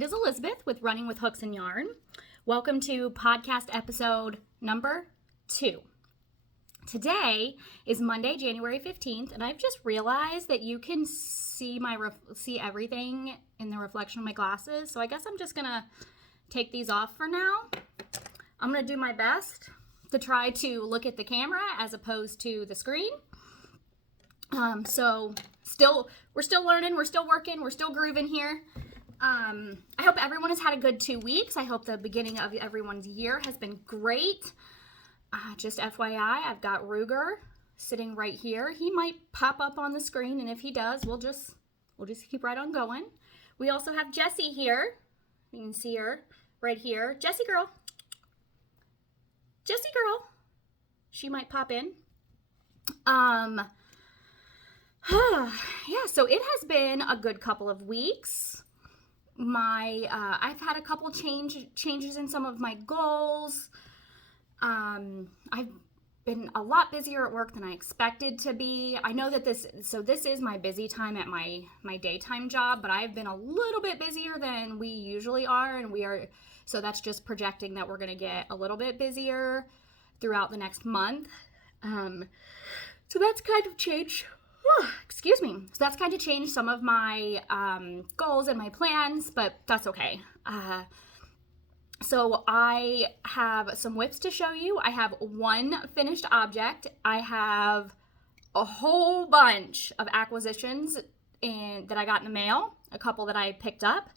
It is Elizabeth with Running with Hooks and Yarn. Welcome to podcast episode number 2. Today is Monday, January 15th, and I've just realized that you can see everything in the reflection of my glasses. So I guess I'm just gonna take these off for now. I'm gonna do my best to try to look at the camera as opposed to the screen. We're still learning, we're still working, we're still grooving here. I hope everyone has had a good 2 weeks. I hope the beginning of everyone's year has been great. Just FYI, I've got Ruger sitting right here. He might pop up on the screen, and if he does, we'll just keep right on going. We also have Jessie here. You can see her right here. Jessie girl. She might pop in. Yeah, so it has been a good couple of weeks. I've had a couple changes in some of my goals. I've been a lot busier at work than I expected to be. I know that this is my busy time at my daytime job, but I've been a little bit busier than we usually are, and so that's just projecting that we're going to get a little bit busier throughout the next month. So that's kind of changed. Excuse me. So that's kind of changed some of my goals and my plans, but that's okay. So I have some whips to show you. I have one finished object. I have a whole bunch of acquisitions that I got in the mail, a couple that I picked up.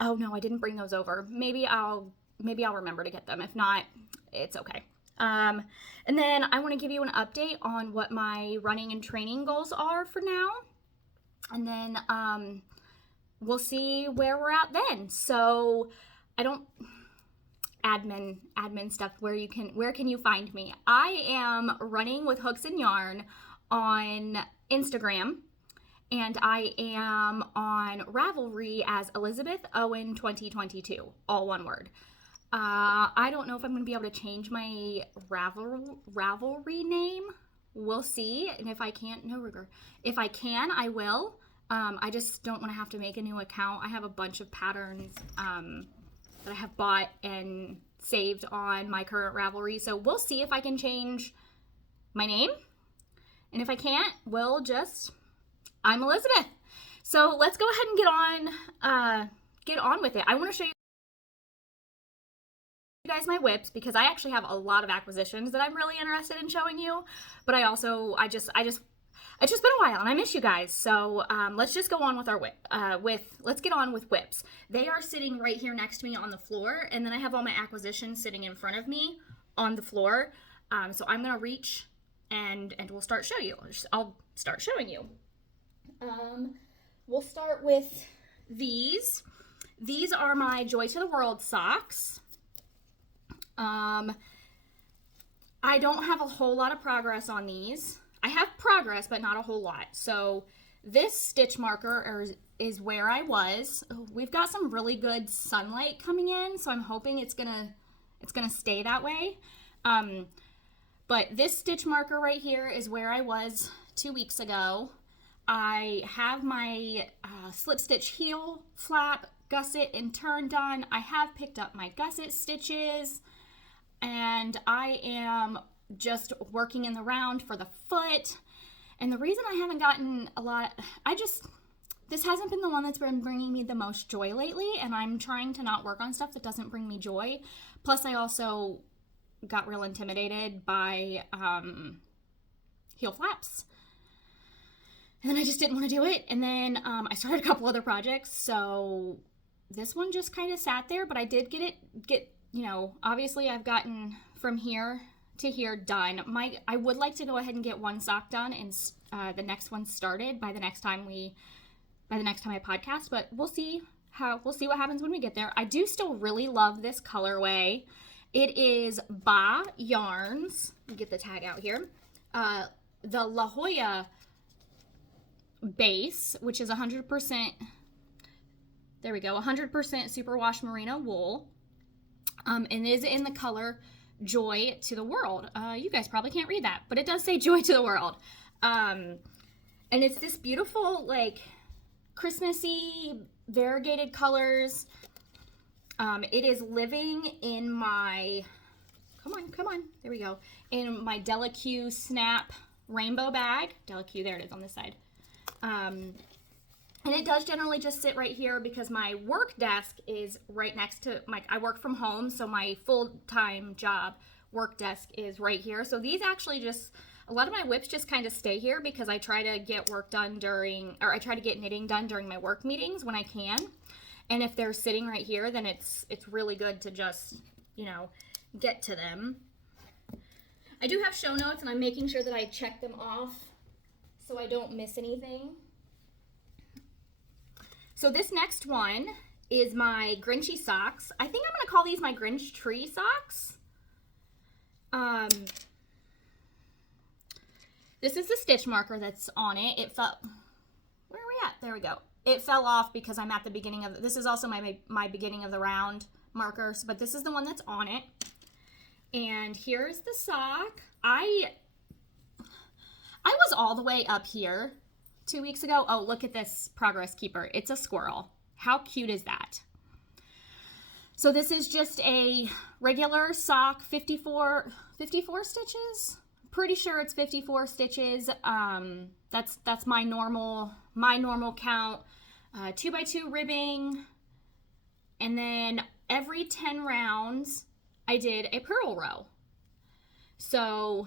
Oh no, I didn't bring those over. Maybe I'll remember to get them. If not, it's okay. And then I want to give you an update on what my running and training goals are for now. And then we'll see where we're at then. So admin stuff, where can you find me? I am Running with Hooks and Yarn on Instagram, and I am on Ravelry as Elizabeth Owen 2022, all one word. I don't know if I'm going to be able to change my Ravelry name. We'll see. And if I can't, if I can, I will. I just don't want to have to make a new account. I have a bunch of patterns that I have bought and saved on my current Ravelry. So we'll see if I can change my name. And if I can't, I'm Elizabeth. So let's go ahead and get on with it. I want to show you guys my whips because I actually have a lot of acquisitions that I'm really interested in showing you, but it's just been a while and I miss you guys. So let's just go on with our let's get on with whips. They are sitting right here next to me on the floor, and then I have all my acquisitions sitting in front of me on the floor. So I'm gonna reach and I'll start showing you. We'll start with these. These are my Joy to the World socks. I don't have a whole lot of progress on these. I have progress, but not a whole lot. So this stitch marker is where I was. We've got some really good sunlight coming in, so I'm hoping it's gonna stay that way. But this stitch marker right here is where I was 2 weeks ago. I have my slip stitch heel, flap, gusset, and turn done. I have picked up my gusset stitches, and I am just working in the round for the foot. And the reason I haven't gotten a lot, this hasn't been the one that's been bringing me the most joy lately, and I'm trying to not work on stuff that doesn't bring me joy. Plus I also got real intimidated by heel flaps. And then I just didn't want to do it. And then I started a couple other projects, so this one just kind of sat there, but I did get obviously I've gotten from here to here done. I would like to go ahead and get one sock done and the next one started by the next time I podcast, but we'll see what happens when we get there. I do still really love this colorway. It is Ba Yarns. Let me get the tag out here. The La Jolla base, which is 100%, there we go, 100% superwash merino wool. And is in the color Joy to the World. You guys probably can't read that, but it does say Joy to the World. And it's this beautiful, like, Christmassy variegated colors. It is living in my, come on, there we go, in my Delaque Snap rainbow bag. Delaque, there it is on this side. And it does generally just sit right here because my work desk is right next to I work from home, so my full-time job work desk is right here. So these actually just, a lot of my whips just kind of stay here because I try to get work done I try to get knitting done during my work meetings when I can. And if they're sitting right here, then it's really good to just, you know, get to them. I do have show notes, and I'm making sure that I check them off so I don't miss anything. So this next one is my Grinchy socks. I think I'm going to call these my Grinch tree socks. This is the stitch marker that's on it. It fell, where are we at? There we go. It fell off because I'm at the beginning of, this is also my beginning of the round markers, but this is the one that's on it. And here's the sock. I was all the way up here 2 weeks ago. Oh, look at this progress keeper. It's a squirrel. How cute is that? So this is just a regular sock, 54 stitches. Pretty sure it's 54 stitches. That's my normal count. 2x2 ribbing, and then every 10 rounds I did a purl row. So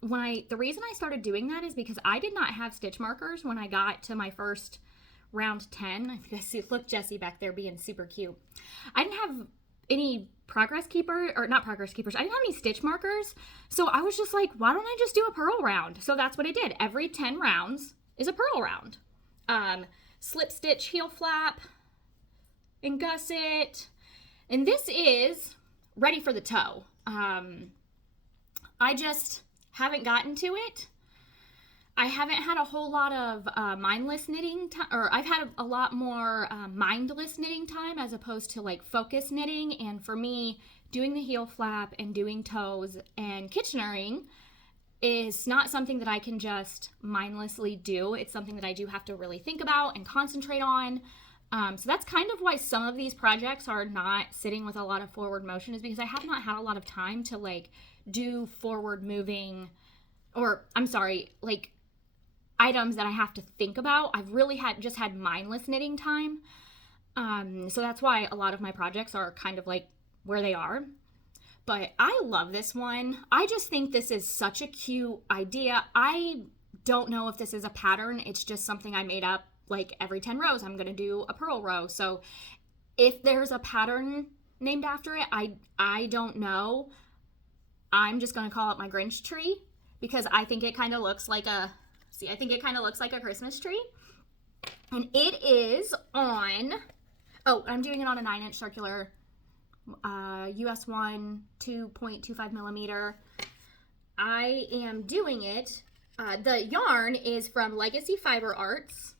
the reason I started doing that is because I did not have stitch markers when I got to my first round 10. I think I see, look, Jessie back there being super cute. I didn't have any progress keeper, or not progress keepers. I didn't have any stitch markers. So I was just like, why don't I just do a purl round? So that's what I did. Every 10 rounds is a purl round. Slip stitch, heel flap, and gusset. And this is ready for the toe. I just haven't gotten to it. I haven't had a whole lot of mindless knitting time, or I've had a lot more mindless knitting time as opposed to like focus knitting. And for me, doing the heel flap and doing toes and Kitchenerring is not something that I can just mindlessly do. It's something that I do have to really think about and concentrate on. So that's kind of why some of these projects are not sitting with a lot of forward motion, is because I have not had a lot of time to like do forward moving, or I'm sorry, like items that I have to think about. I've really just had mindless knitting time. So that's why a lot of my projects are kind of like where they are. But I love this one. I just think this is such a cute idea. I don't know if this is a pattern. It's just something I made up. Like every 10 rows, I'm going to do a purl row. So if there's a pattern named after it, I don't know. I'm just going to call it my Grinch tree because I think it kind of looks like a Christmas tree. And it is on, I'm doing it on a 9-inch circular US 1 2.25 millimeter. I am doing it. The yarn is from Legacy Fiber Arts,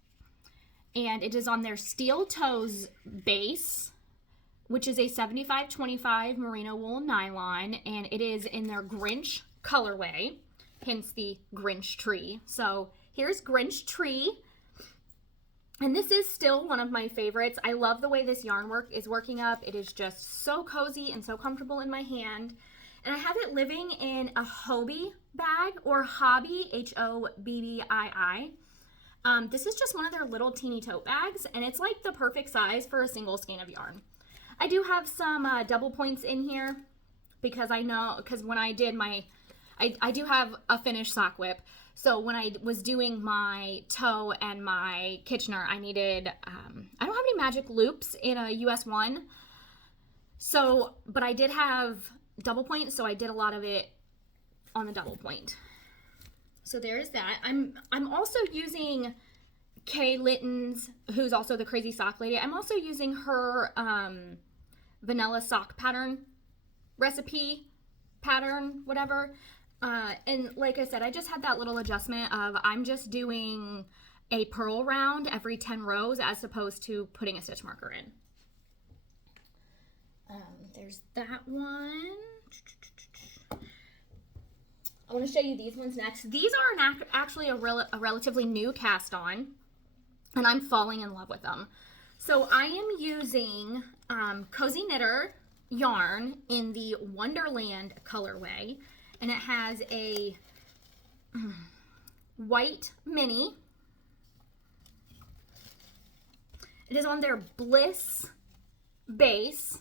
and it is on their Steel Toes base, which is a 75/25 merino wool nylon, and it is in their Grinch colorway, hence the Grinch tree. So here's Grinch tree. And this is still one of my favorites. I love the way this yarn is working up. It is just so cozy and so comfortable in my hand. And I have it living in a Hobbii bag, or Hobbii, Hobbii. This is just one of their little teeny tote bags, and it's like the perfect size for a single skein of yarn. I do have some double points in here because when I did I do have a finished sock whip. So when I was doing my toe and my Kitchener, I needed, I don't have any magic loops in a US 1. So, but I did have double point, so I did a lot of it on the double point. So there's that. I'm also using Kay Litton's, who's also the Crazy Sock Lady. I'm also using her vanilla sock pattern, recipe pattern, whatever. And like I said, I just had that little adjustment of I'm just doing a purl round every 10 rows as opposed to putting a stitch marker in. There's that one. I want to show you these ones next. These are actually a relatively new cast on, and I'm falling in love with them. So I am using Cozy Knitter yarn in the Wonderland colorway, and it has a white mini. It is on their Bliss base,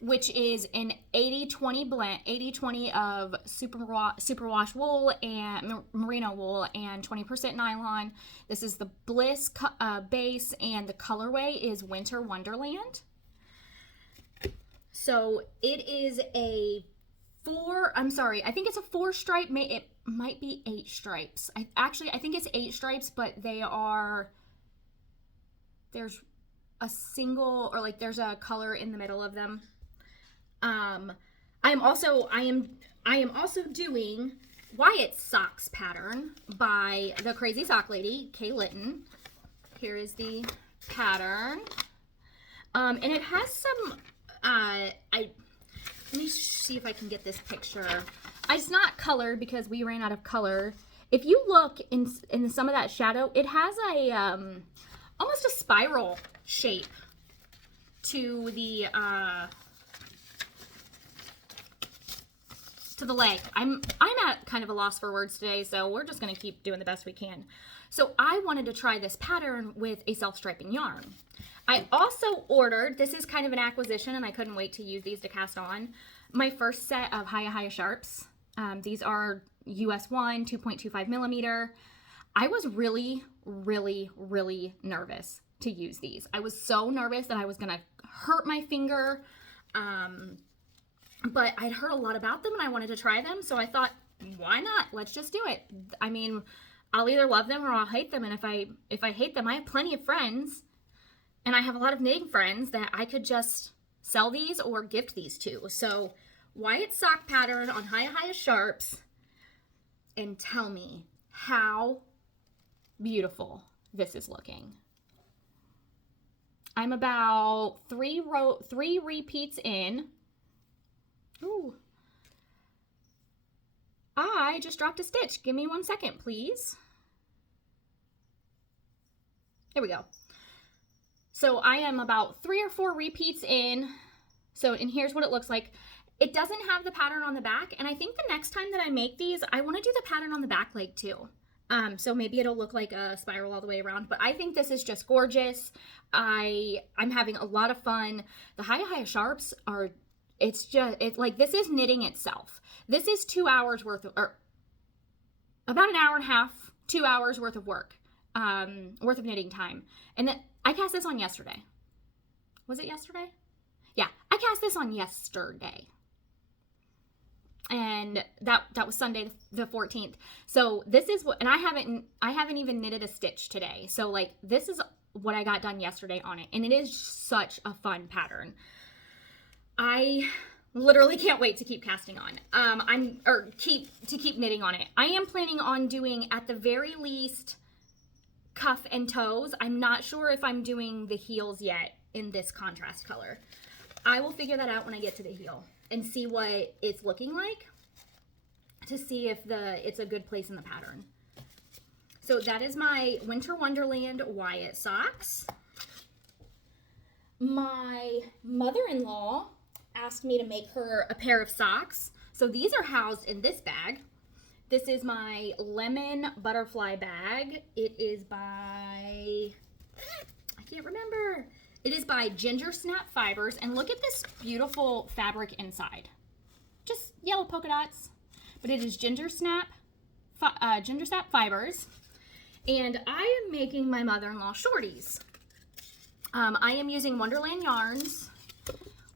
which is an 80-20 blend, 80-20 of superwash wool and merino wool and 20% nylon. This is the Bliss base, and the colorway is Winter Wonderland. So it is a I think it's a 4 stripe, it might be 8 stripes. I think it's 8 stripes, but there's a single, or like there's a color in the middle of them. I am also doing Wyatt's socks pattern by the Crazy Sock Lady, Kay Litton. Here is the pattern. And it has some, let me see if I can get this picture. It's not colored because we ran out of color. If you look in some of that shadow, it has a, almost a spiral shape to the leg. I'm at kind of a loss for words today, so we're just going to keep doing the best we can. So I wanted to try this pattern with a self-striping yarn. I also ordered, this is kind of an acquisition, and I couldn't wait to use these to cast on, my first set of Hiya Sharps. These are US 1, 2.25 millimeter. I was really, really, really nervous to use these. I was so nervous that I was going to hurt my finger, but I'd heard a lot about them and I wanted to try them, so I thought, why not? Let's just do it. I mean, I'll either love them or I'll hate them, and if I hate them, I have plenty of friends, and I have a lot of knitting friends that I could just sell these or gift these to. So Wyatt's sock pattern on Hiya Sharps, and tell me how beautiful this is looking. I'm about three repeats in. Ooh. I just dropped a stitch. Give me 1 second, please. There we go. So I am about 3 or 4 repeats in. So, and here's what it looks like. It doesn't have the pattern on the back, and I think the next time that I make these, I want to do the pattern on the back leg too. So maybe it'll look like a spiral all the way around, but I think this is just gorgeous. I'm having a lot of fun. The Hiya Sharps are, it's like, this is knitting itself. This is 2 hours worth of, or about an hour and a half, 2 hours worth of work, worth of knitting time. And then I cast this on yesterday. Was it yesterday? Yeah, I cast this on yesterday. And that was Sunday the 14th. So this is what, and I haven't even knitted a stitch today. So like, this is what I got done yesterday on it, and it is such a fun pattern. I literally can't wait to keep casting on. Keep knitting on it. I am planning on doing, at the very least, cuff and toes. I'm not sure if I'm doing the heels yet in this contrast color. I will figure that out when I get to the heel and see what it's looking like, to see if it's a good place in the pattern. So that is my Winter Wonderland Wyatt socks. My mother-in-law asked me to make her a pair of socks. So these are housed in this bag. This is my lemon butterfly bag. It is by, I can't remember. It is by Ginger Snap Fibers, and look at this beautiful fabric inside. Just yellow polka dots, but it is Ginger Snap Fibers, and I am making my mother-in-law shorties. I am using Wonderland yarns,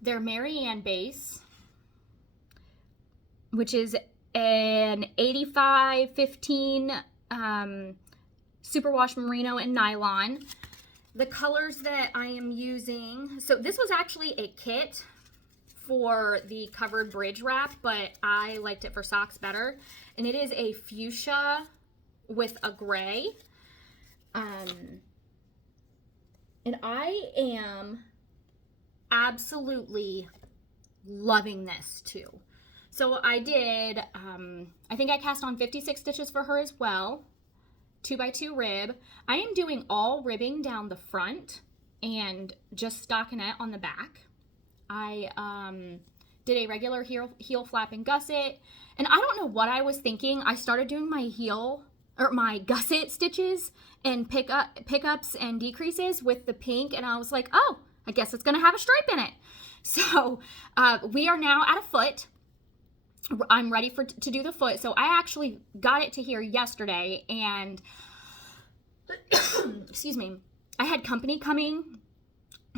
their Marianne base, which is an 85-15 superwash merino and nylon. The colors that I am using, so this was actually a kit for the covered bridge wrap, but I liked it for socks better. And it is a fuchsia with a gray. And I am absolutely loving this too. So I did, I think I cast on 56 stitches for her as well. 2x2 rib. I am doing all ribbing down the front and just stockinette on the back. I did a regular heel flap and gusset. And I don't know what I was thinking. I started doing my gusset stitches and pickups and decreases with the pink, and I was like, oh, I guess it's gonna have a stripe in it. So we are now at a foot. I'm ready to do the foot. So I actually got it to here yesterday, and excuse me, I had company coming,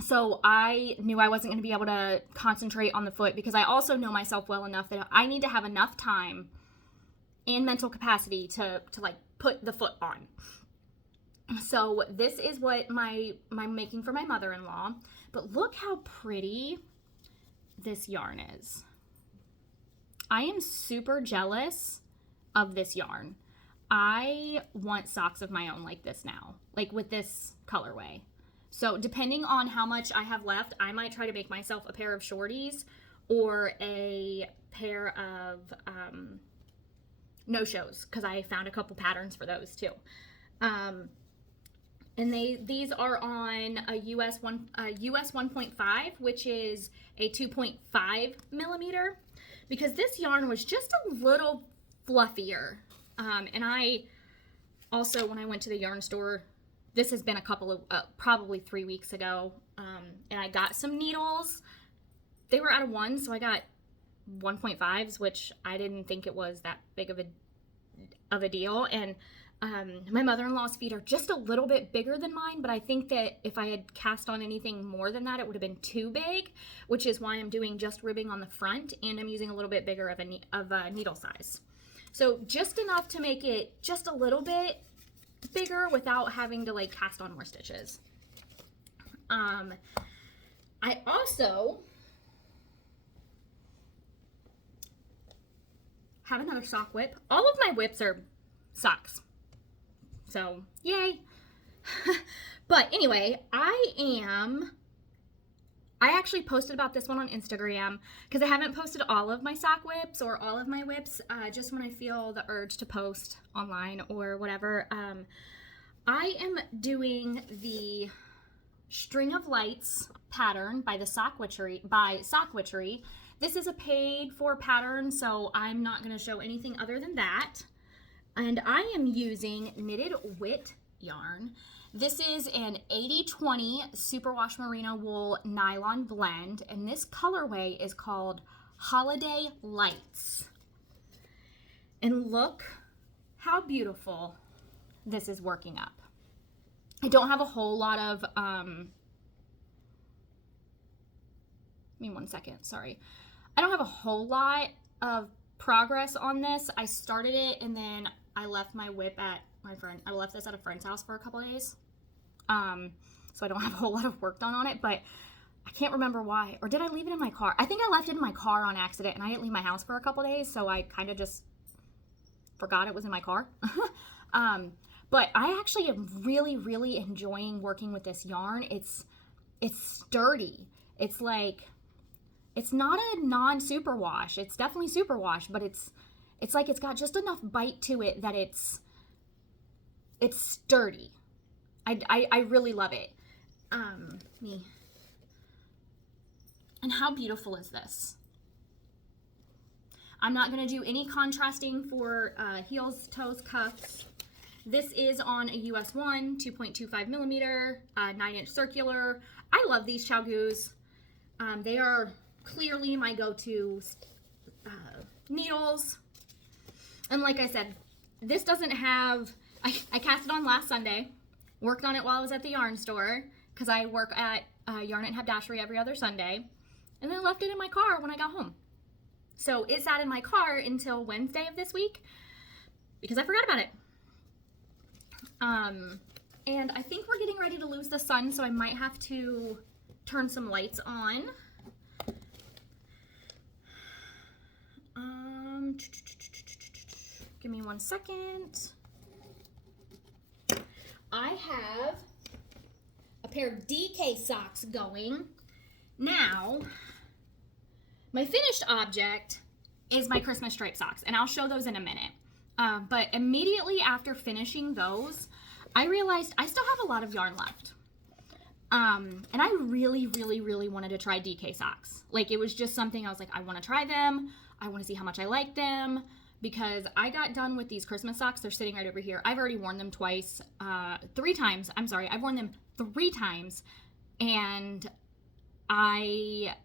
so I knew I wasn't going to be able to concentrate on the foot, because I also know myself well enough that I need to have enough time and mental capacity to like put the foot on. So this is what I'm making for my mother-in-law, but look how pretty this yarn is. I am super jealous of this yarn. I want socks of my own like this now, like with this colorway. So depending on how much I have left, I might try to make myself a pair of shorties or a pair of no-shows, because I found a couple patterns for those too. And these are on a US 1.5, which is a 2.5 millimeter, because this yarn was just a little fluffier. And I also, when I went to the yarn store, this has been a couple of, probably 3 weeks ago, and I got some needles. They were out of one, so I got 1.5s, which I didn't think it was that big of a deal. And my mother-in-law's feet are just a little bit bigger than mine, but I think that if I had cast on anything more than that, it would have been too big, which is why I'm doing just ribbing on the front, and I'm using a little bit bigger of a needle size. So just enough to make it just a little bit bigger without having to like cast on more stitches. I also have another sock whip. All of my whips are socks, so yay. But anyway, I actually posted about this one on Instagram, because I haven't posted all of my sock whips or all of my whips, just when I feel the urge to post online or whatever. I am doing the String of Lights pattern by Sock Witchery. This is a paid for pattern, so I'm not going to show anything other than that. And I am using Knitted Wit yarn. This is an 80/20 superwash merino wool nylon blend, and this colorway is called Holiday Lights. And look how beautiful this is working up. I don't have a whole lot of, give me 1 second, sorry. I don't have a whole lot of progress on this. I started it, and then I left my whip at I left this at a friend's house for a couple of days. So I don't have a whole lot of work done on it, but I can't remember why. Or did I leave it in my car? I think I left it in my car on accident, and I didn't leave my house for a couple of days, so I kind of just forgot it was in my car. But I actually am really, really enjoying working with this yarn. It's sturdy. It's like, it's not a non-superwash. It's definitely superwash, but it's like it's got just enough bite to it that it's sturdy. I really love it. And how beautiful is this? I'm not going to do any contrasting for heels, toes, cuffs. This is on a US 1, 2.25 millimeter, 9-inch circular. I love these Chaogus. They are clearly my go-to needles. And like I said, this doesn't have, I cast it on last Sunday, worked on it while I was at the yarn store, because I work at Yarn and Haberdashery every other Sunday, and then left it in my car when I got home. So it sat in my car until Wednesday of this week, because I forgot about it. And I think we're getting ready to lose the sun, so I might have to turn some lights on. Give me 1 second. I have a pair of DK socks going. Now, my finished object is my Christmas stripe socks, and I'll show those in a minute. But immediately after finishing those, I realized I still have a lot of yarn left. And I really, really, really wanted to try DK socks. Like, it was just something I was like, I want to try them. I want to see how much I like them, because I got done with these Christmas socks. They're sitting right over here. I've already worn them three times. I'm sorry. I've worn them 3 times, and I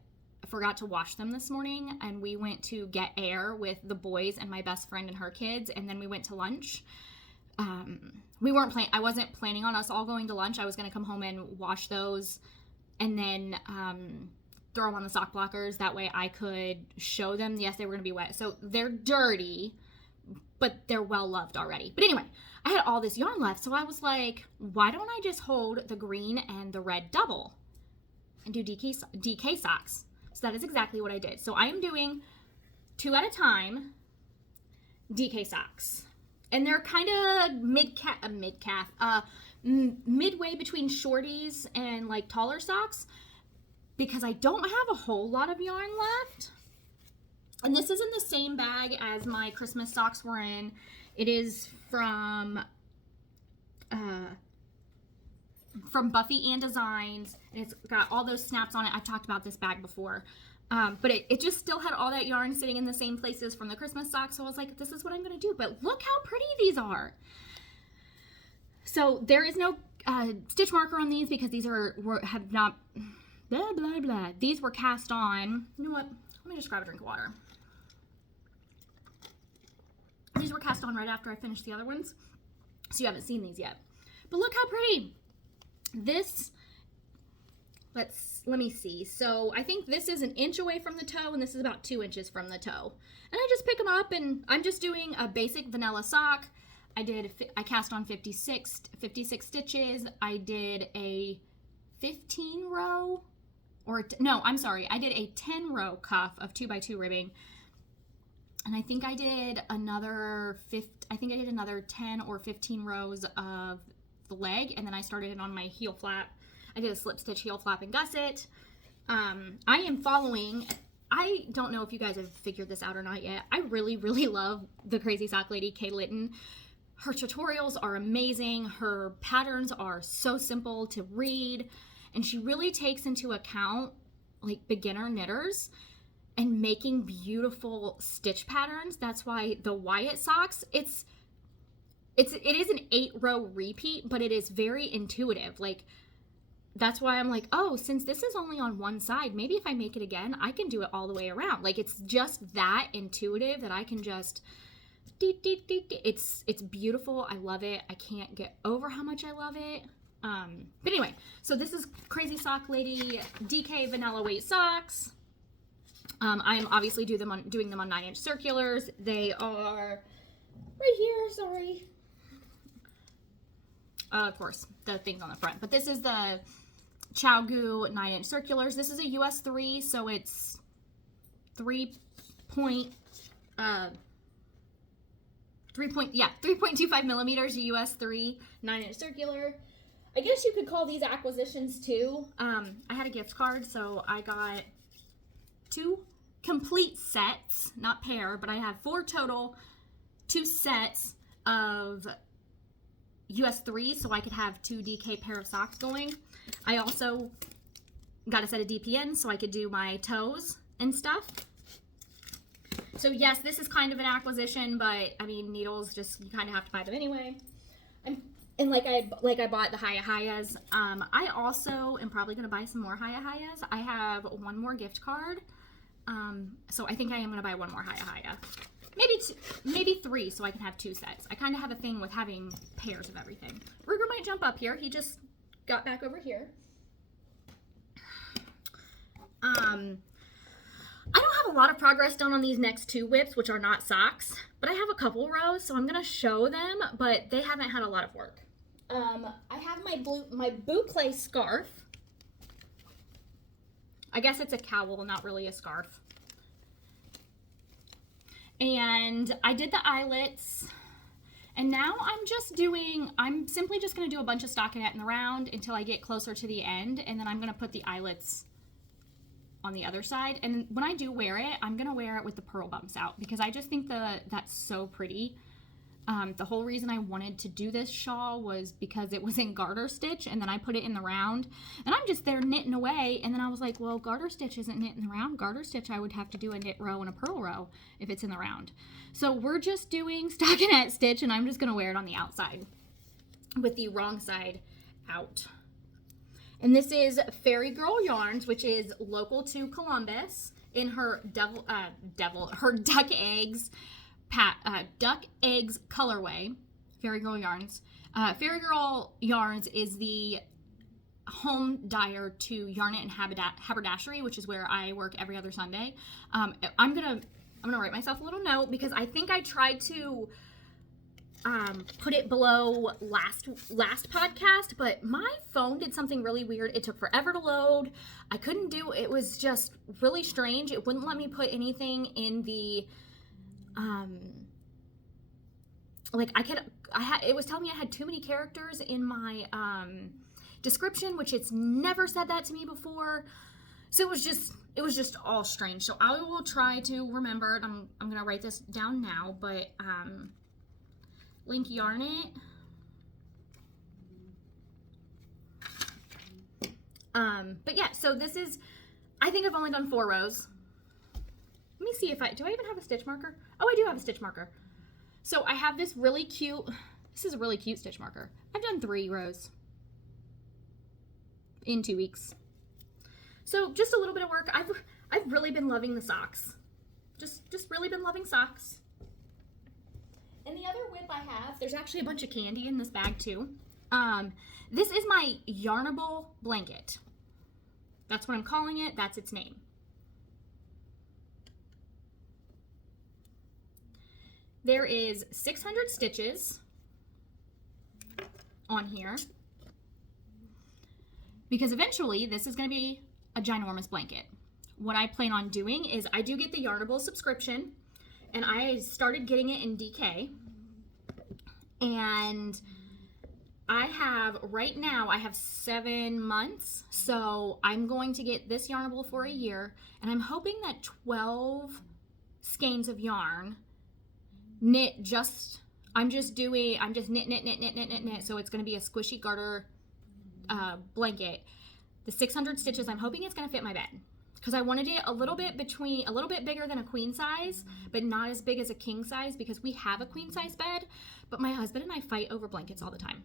forgot to wash them this morning, and we went to get air with the boys and my best friend and her kids, and then we went to lunch. I wasn't planning on us all going to lunch. I was going to come home and wash those and then throw them on the sock blockers. That way I could show them. Yes, they were going to be wet. So they're dirty, but they're well loved already. But anyway, I had all this yarn left. So I was like, why don't I just hold the green and the red double and do DK socks? So that is exactly what I did. So I am doing 2 at a time DK socks. And they're kind of midway between shorties and like taller socks, because I don't have a whole lot of yarn left. And this is in the same bag as my Christmas socks were in. It is from Buffy and Designs, and it's got all those snaps on it. I've talked about this bag before. But it just still had all that yarn sitting in the same places from the Christmas socks. So I was like, this is what I'm going to do. But look how pretty these are. So there is no stitch marker on these, because these have not, blah, blah, blah. These were cast on. You know what? Let me just grab a drink of water. These were cast on right after I finished the other ones. So you haven't seen these yet. But look how pretty. This, let me see. So I think this is 1 inch away from the toe, and this is about 2 inches from the toe. And I just pick them up, and I'm just doing a basic vanilla sock. I cast on 56 stitches. I did a 15 row, I did a 10 row cuff of 2x2 ribbing. And I think I did another 10 or 15 rows of the leg, and then I started it on my heel flap. I did a slip stitch heel flap and gusset. I am following, I don't know if you guys have figured this out or not yet. I really, really love the Crazy Sock Lady, Kay Litton. Her tutorials are amazing. Her patterns are so simple to read. And she really takes into account like beginner knitters and making beautiful stitch patterns. That's why the Wyatt socks, it is an 8-row repeat, but it is very intuitive. Like, that's why I'm like, oh, since this is only on one side, maybe if I make it again, I can do it all the way around. Like, it's just that intuitive that I can just, it's beautiful. I love it. I can't get over how much I love it. But anyway, so this is Crazy Sock Lady DK Vanilla Weight Socks. I am obviously doing them on 9-inch circulars. They are right here, sorry. Of course, the things on the front. But this is the Chow Goo 9-inch circulars. This is a US 3, so it's 3.25 millimeters, US 3 9-inch circular. I guess you could call these acquisitions too. I had a gift card, so I got 2 complete sets, not pair, but I have 4 total, 2 sets of US 3, so I could have 2 DK pair of socks going. I also got a set of DPNs so I could do my toes and stuff. So yes, this is kind of an acquisition, but I mean, needles, just, you kind of have to buy them anyway. And like I bought the Hayas. I also am probably going to buy some more Hayas. I have 1 more gift card. So I think I am going to buy 1 more Haya. Maybe 3, so I can have 2 sets. I kind of have a thing with having pairs of everything. Ruger might jump up here. He just got back over here. I don't have a lot of progress done on these next 2 whips, which are not socks, but I have a couple rows, so I'm going to show them, but they haven't had a lot of work. I have my boucle scarf. I guess it's a cowl, not really a scarf. And I did the eyelets, and now I'm simply just going to do a bunch of stockinette in the round until I get closer to the end, and then I'm going to put the eyelets on the other side. And when I do wear it, I'm going to wear it with the pearl bumps out, because I just think that's so pretty. The whole reason I wanted to do this shawl was because it was in garter stitch, and then I put it in the round, and I'm just there knitting away, and then I was like, well, garter stitch isn't knit in the round. Garter stitch, I would have to do a knit row and a purl row if it's in the round. So we're just doing stockinette stitch, and I'm just going to wear it on the outside with the wrong side out. And this is Fairy Girl Yarns, which is local to Columbus, in her her duck eggs colorway. Fairy Girl Yarns. Fairy Girl Yarns is the home dyer to Yarn It and Haberdashery, which is where I work every other Sunday. I'm gonna write myself a little note because I think I tried to put it below last podcast, but my phone did something really weird. It took forever to load. I couldn't do it. Was just really strange. It wouldn't let me put anything in the it was telling me I had too many characters in my description, which it's never said that to me before. So it was just all strange. So I will try to remember it. I'm gonna write this down now, but link Yarn It. But yeah, so this is, I think I've only done 4 rows. Let me see if do I even have a stitch marker? Oh, I do have a stitch marker. So I have this really cute, this is a really cute stitch marker. I've done 3 rows in 2 weeks. So just a little bit of work. I've really been loving the socks. Just really been loving socks. And the other whip I have, there's actually a bunch of candy in this bag too. This is my Yarnable blanket. That's what I'm calling it. That's its name. There is 600 stitches on here because eventually this is going to be a ginormous blanket. What I plan on doing is I do get the Yarnable subscription, and I started getting it in DK, and right now I have 7 months, so I'm going to get this Yarnable for a year, and I'm hoping that 12 skeins of yarn knit I'm just knit, so it's going to be a squishy garter blanket. The 600 stitches, I'm hoping it's going to fit my bed, because I wanted it a little bit bigger than a queen size, but not as big as a king size, because we have a queen size bed, but my husband and I fight over blankets all the time.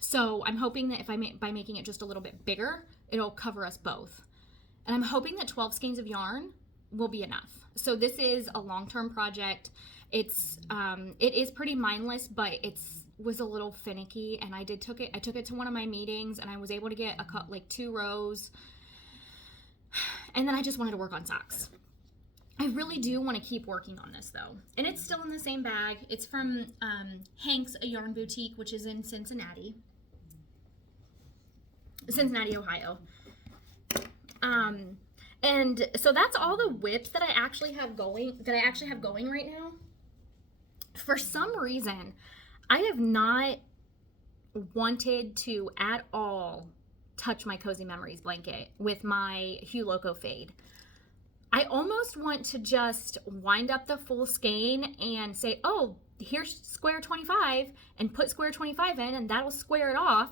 So I'm hoping that by making it just a little bit bigger, it'll cover us both. And I'm hoping that 12 skeins of yarn will be enough. So this is a long-term project. It is pretty mindless, but was a little finicky, and I took it to one of my meetings, and I was able to get 2 rows. And then I just wanted to work on socks. I really do want to keep working on this though. And it's still in the same bag. It's from Hank's, a yarn boutique, which is in Cincinnati, Ohio. And so that's all the whips that I actually have going right now. For some reason, I have not wanted to at all touch my Cozy Memories blanket with my Hue Loco Fade. I almost want to just wind up the full skein and say, oh, here's square 25, and put square 25 in, and that'll square it off,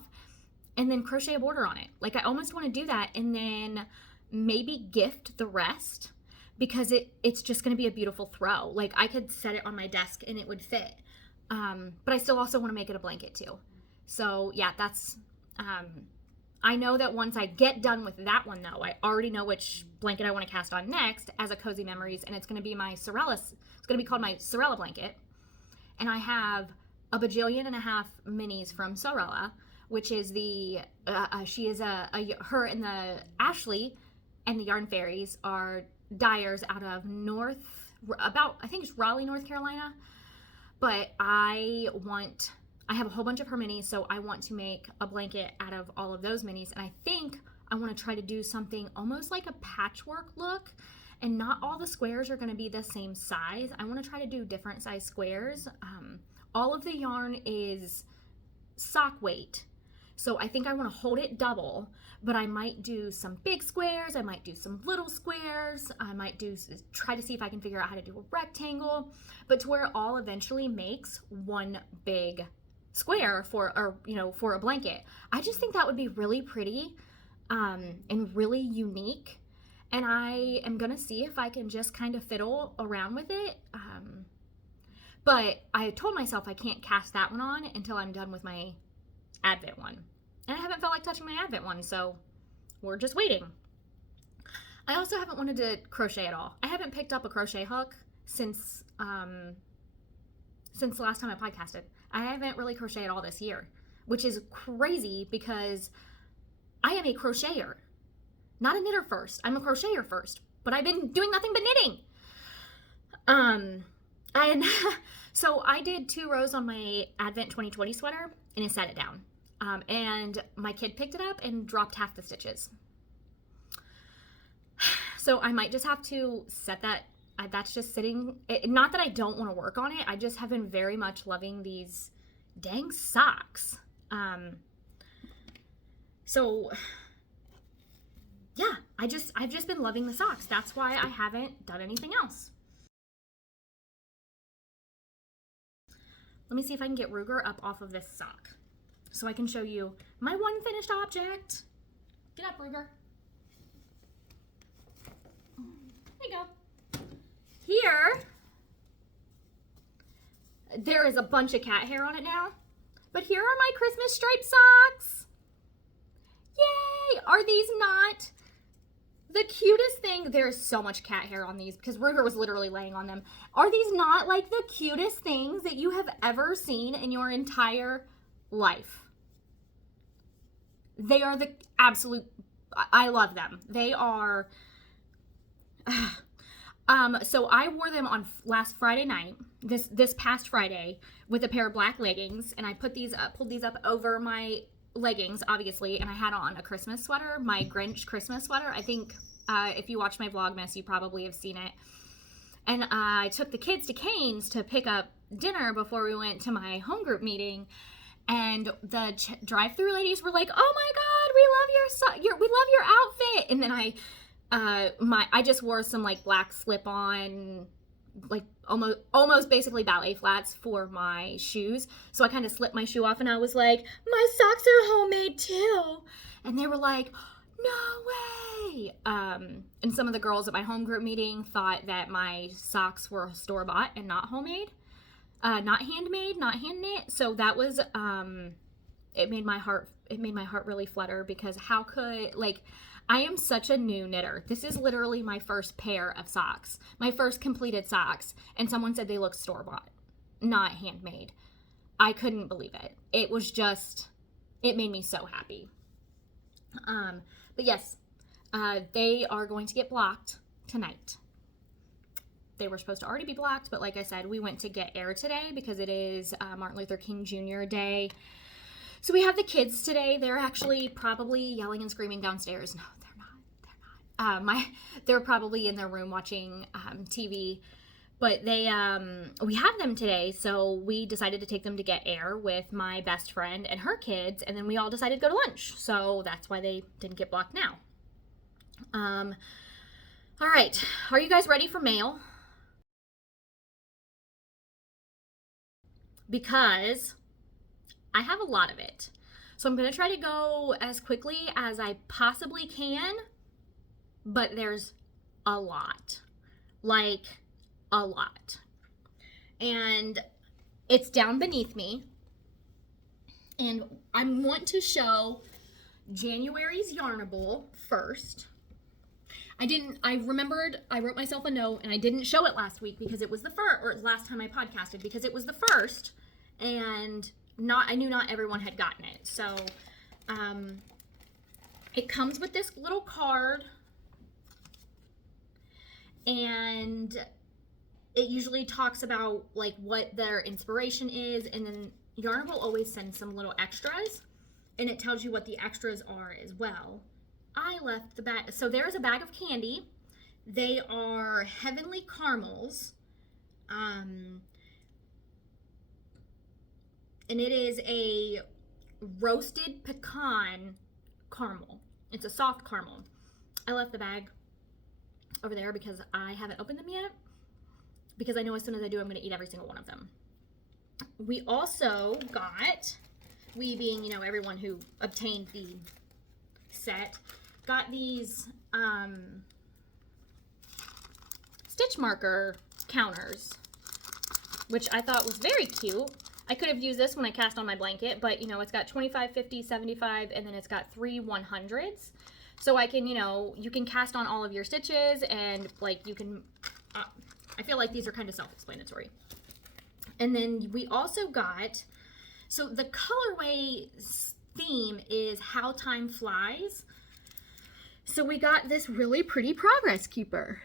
and then crochet a border on it. Like, I almost want to do that, and then maybe gift the rest, because it's just going to be a beautiful throw. Like, I could set it on my desk and it would fit. But I still also want to make it a blanket too. So yeah, that's, I know that once I get done with that one though, I already know which blanket I want to cast on next as a Cozy Memories, and it's going to be my Sorella. It's going to be called my Sorella blanket. And I have a bajillion and a half minis from Sorella, which is she is her and the Ashley and the Yarn Fairies are dyers out of I think it's Raleigh, North Carolina. But I have a whole bunch of her minis, so I want to make a blanket out of all of those minis. And I think I want to try to do something almost like a patchwork look, and not all the squares are going to be the same size. I want to try to do different size squares. All of the yarn is sock weight. So I think I want to hold it double, but I might do some big squares. I might do some little squares. I might try to see if I can figure out how to do a rectangle, but to where it all eventually makes one big square for a blanket. I just think that would be really pretty and really unique. And I am going to see if I can just kind of fiddle around with it. But I told myself I can't cast that one on until I'm done with my Advent one. And I haven't felt like touching my Advent one, so we're just waiting. I also haven't wanted to crochet at all. I haven't picked up a crochet hook since the last time I podcasted. I haven't really crocheted at all this year, which is crazy because I am a crocheter. Not a knitter first. I'm a crocheter first, but I've been doing nothing but knitting. So I did 2 rows on my Advent 2020 sweater and I set it down. And my kid picked it up and dropped half the stitches. So I might just have to set that. That's just sitting. Not that I don't want to work on it. I just have been very much loving these dang socks. So yeah, I've just been loving the socks. That's why I haven't done anything else. Let me see if I can get Ruger up off of this sock so I can show you my one finished object. Get up, Ruger. There you go. Here, there is a bunch of cat hair on it now, but here are my Christmas striped socks. Yay! Are these not the cutest thing? There's so much cat hair on these because Ruger was literally laying on them. Are these not like the cutest things that you have ever seen in your entire life? They are the absolute, I love them. They are, so I wore them on last Friday night, this past Friday, with a pair of black leggings, and I pulled these up over my leggings, obviously, and I had on a Christmas sweater, my Grinch Christmas sweater. I think if you watch my Vlogmas, you probably have seen it. And I took the kids to Cane's to pick up dinner before we went to my home group meeting, and the drive-through ladies were like, "Oh my God, we love your outfit!" And then I just wore some like black slip-on, like almost basically ballet flats for my shoes. So I kind of slipped my shoe off and I was like, "My socks are homemade too." And they were like, "No way." And some of the girls at my home group meeting thought that my socks were store-bought and not homemade, not handmade, not hand knit. So that was, it made my heart really flutter because how could, like, I am such a new knitter. This is literally my first pair of socks, my first completed socks. And someone said they look store-bought, not handmade. I couldn't believe it. It made me so happy. But yes, they are going to get blocked tonight. They were supposed to already be blocked, but like I said, we went to get air today because it is Martin Luther King Jr. Day. So we have the kids today. They're actually probably yelling and screaming downstairs. No, they're not. They're probably in their room watching TV. But we have them today, so we decided to take them to get air with my best friend and her kids, and then we all decided to go to lunch. So that's why they didn't get blocked now. All right, are you guys ready for mail? Because I have a lot of it. So I'm going to try to go as quickly as I possibly can, but there's a lot. Like, a lot. And it's down beneath me. And I want to show January's Yarnable first. I remembered I wrote myself a note and I didn't show it last week because it was the first, or last time I podcasted because it was the first, and I knew not everyone had gotten it. So it comes with this little card, and it usually talks about like what their inspiration is, and then Yarnable always sends some little extras, and it tells you what the extras are as well. I left the bag. So there's a bag of candy. They are Heavenly Caramels. And it is a roasted pecan caramel. It's a soft caramel. I left the bag over there because I haven't opened them yet, because I know as soon as I do, I'm going to eat every single one of them. We also got, we being, you know, everyone who obtained the set, got these stitch marker counters, which I thought was very cute. I could have used this when I cast on my blanket, but, you know, it's got 25, 50, 75, and then it's got 3 100s. So I can, you know, you can cast on all of your stitches, and, like, you can, I feel like these are kind of self-explanatory. And then we also got, so the colorway theme is How Time Flies. So we got this really pretty progress keeper.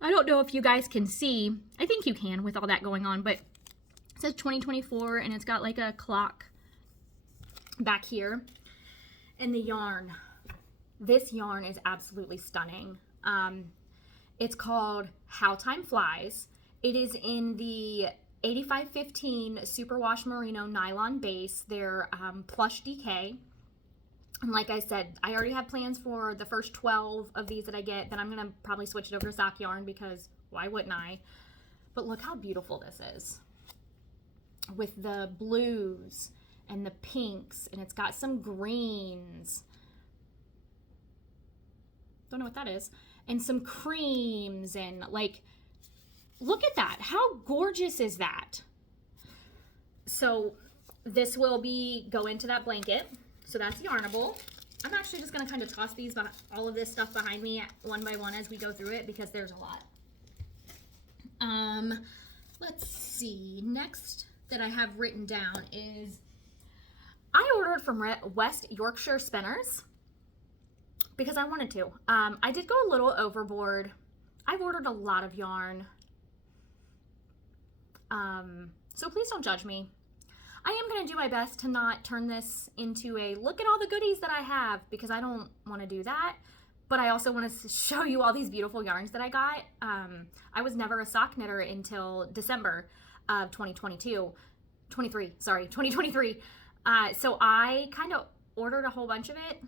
I don't know if you guys can see. I think you can with all that going on, but it says 2024, and it's got like a clock back here. And the yarn, this yarn is absolutely stunning. It's called How Time Flies. It is in the 8515 Superwash Merino nylon base. They're plush DK. And like I said, I already have plans for the first 12 of these that I get. Then I'm going to probably switch it over to sock yarn, because why wouldn't I? But look how beautiful this is, with the blues and the pinks, and it's got some greens. Don't know what that is. And some creams, and like, look at that. How gorgeous is that? So this will go into that blanket. So that's yarnable. I'm actually just gonna kind of toss these, all of this stuff behind me one by one as we go through it, because there's a lot. Let's see. Next that I have written down is, I ordered from West Yorkshire Spinners because I wanted to. I did go a little overboard. I've ordered a lot of yarn. So please don't judge me. I am going to do my best to not turn this into a look at all the goodies that I have, because I don't want to do that. But I also want to show you all these beautiful yarns that I got. I was never a sock knitter until December of 2023. So I kind of ordered a whole bunch of it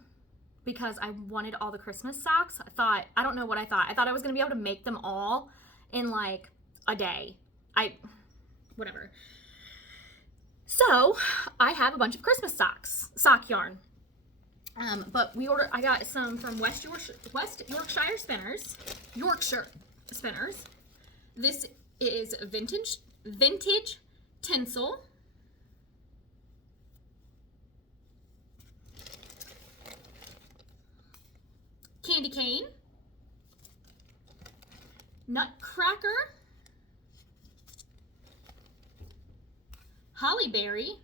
because I wanted all the Christmas socks. I don't know what I thought. I thought I was going to be able to make them all in like a day. Whatever. So I have a bunch of Christmas sock yarn. But I got some from West Yorkshire Spinners. This is vintage tinsel. Candy cane. Nutcracker. Hollyberry,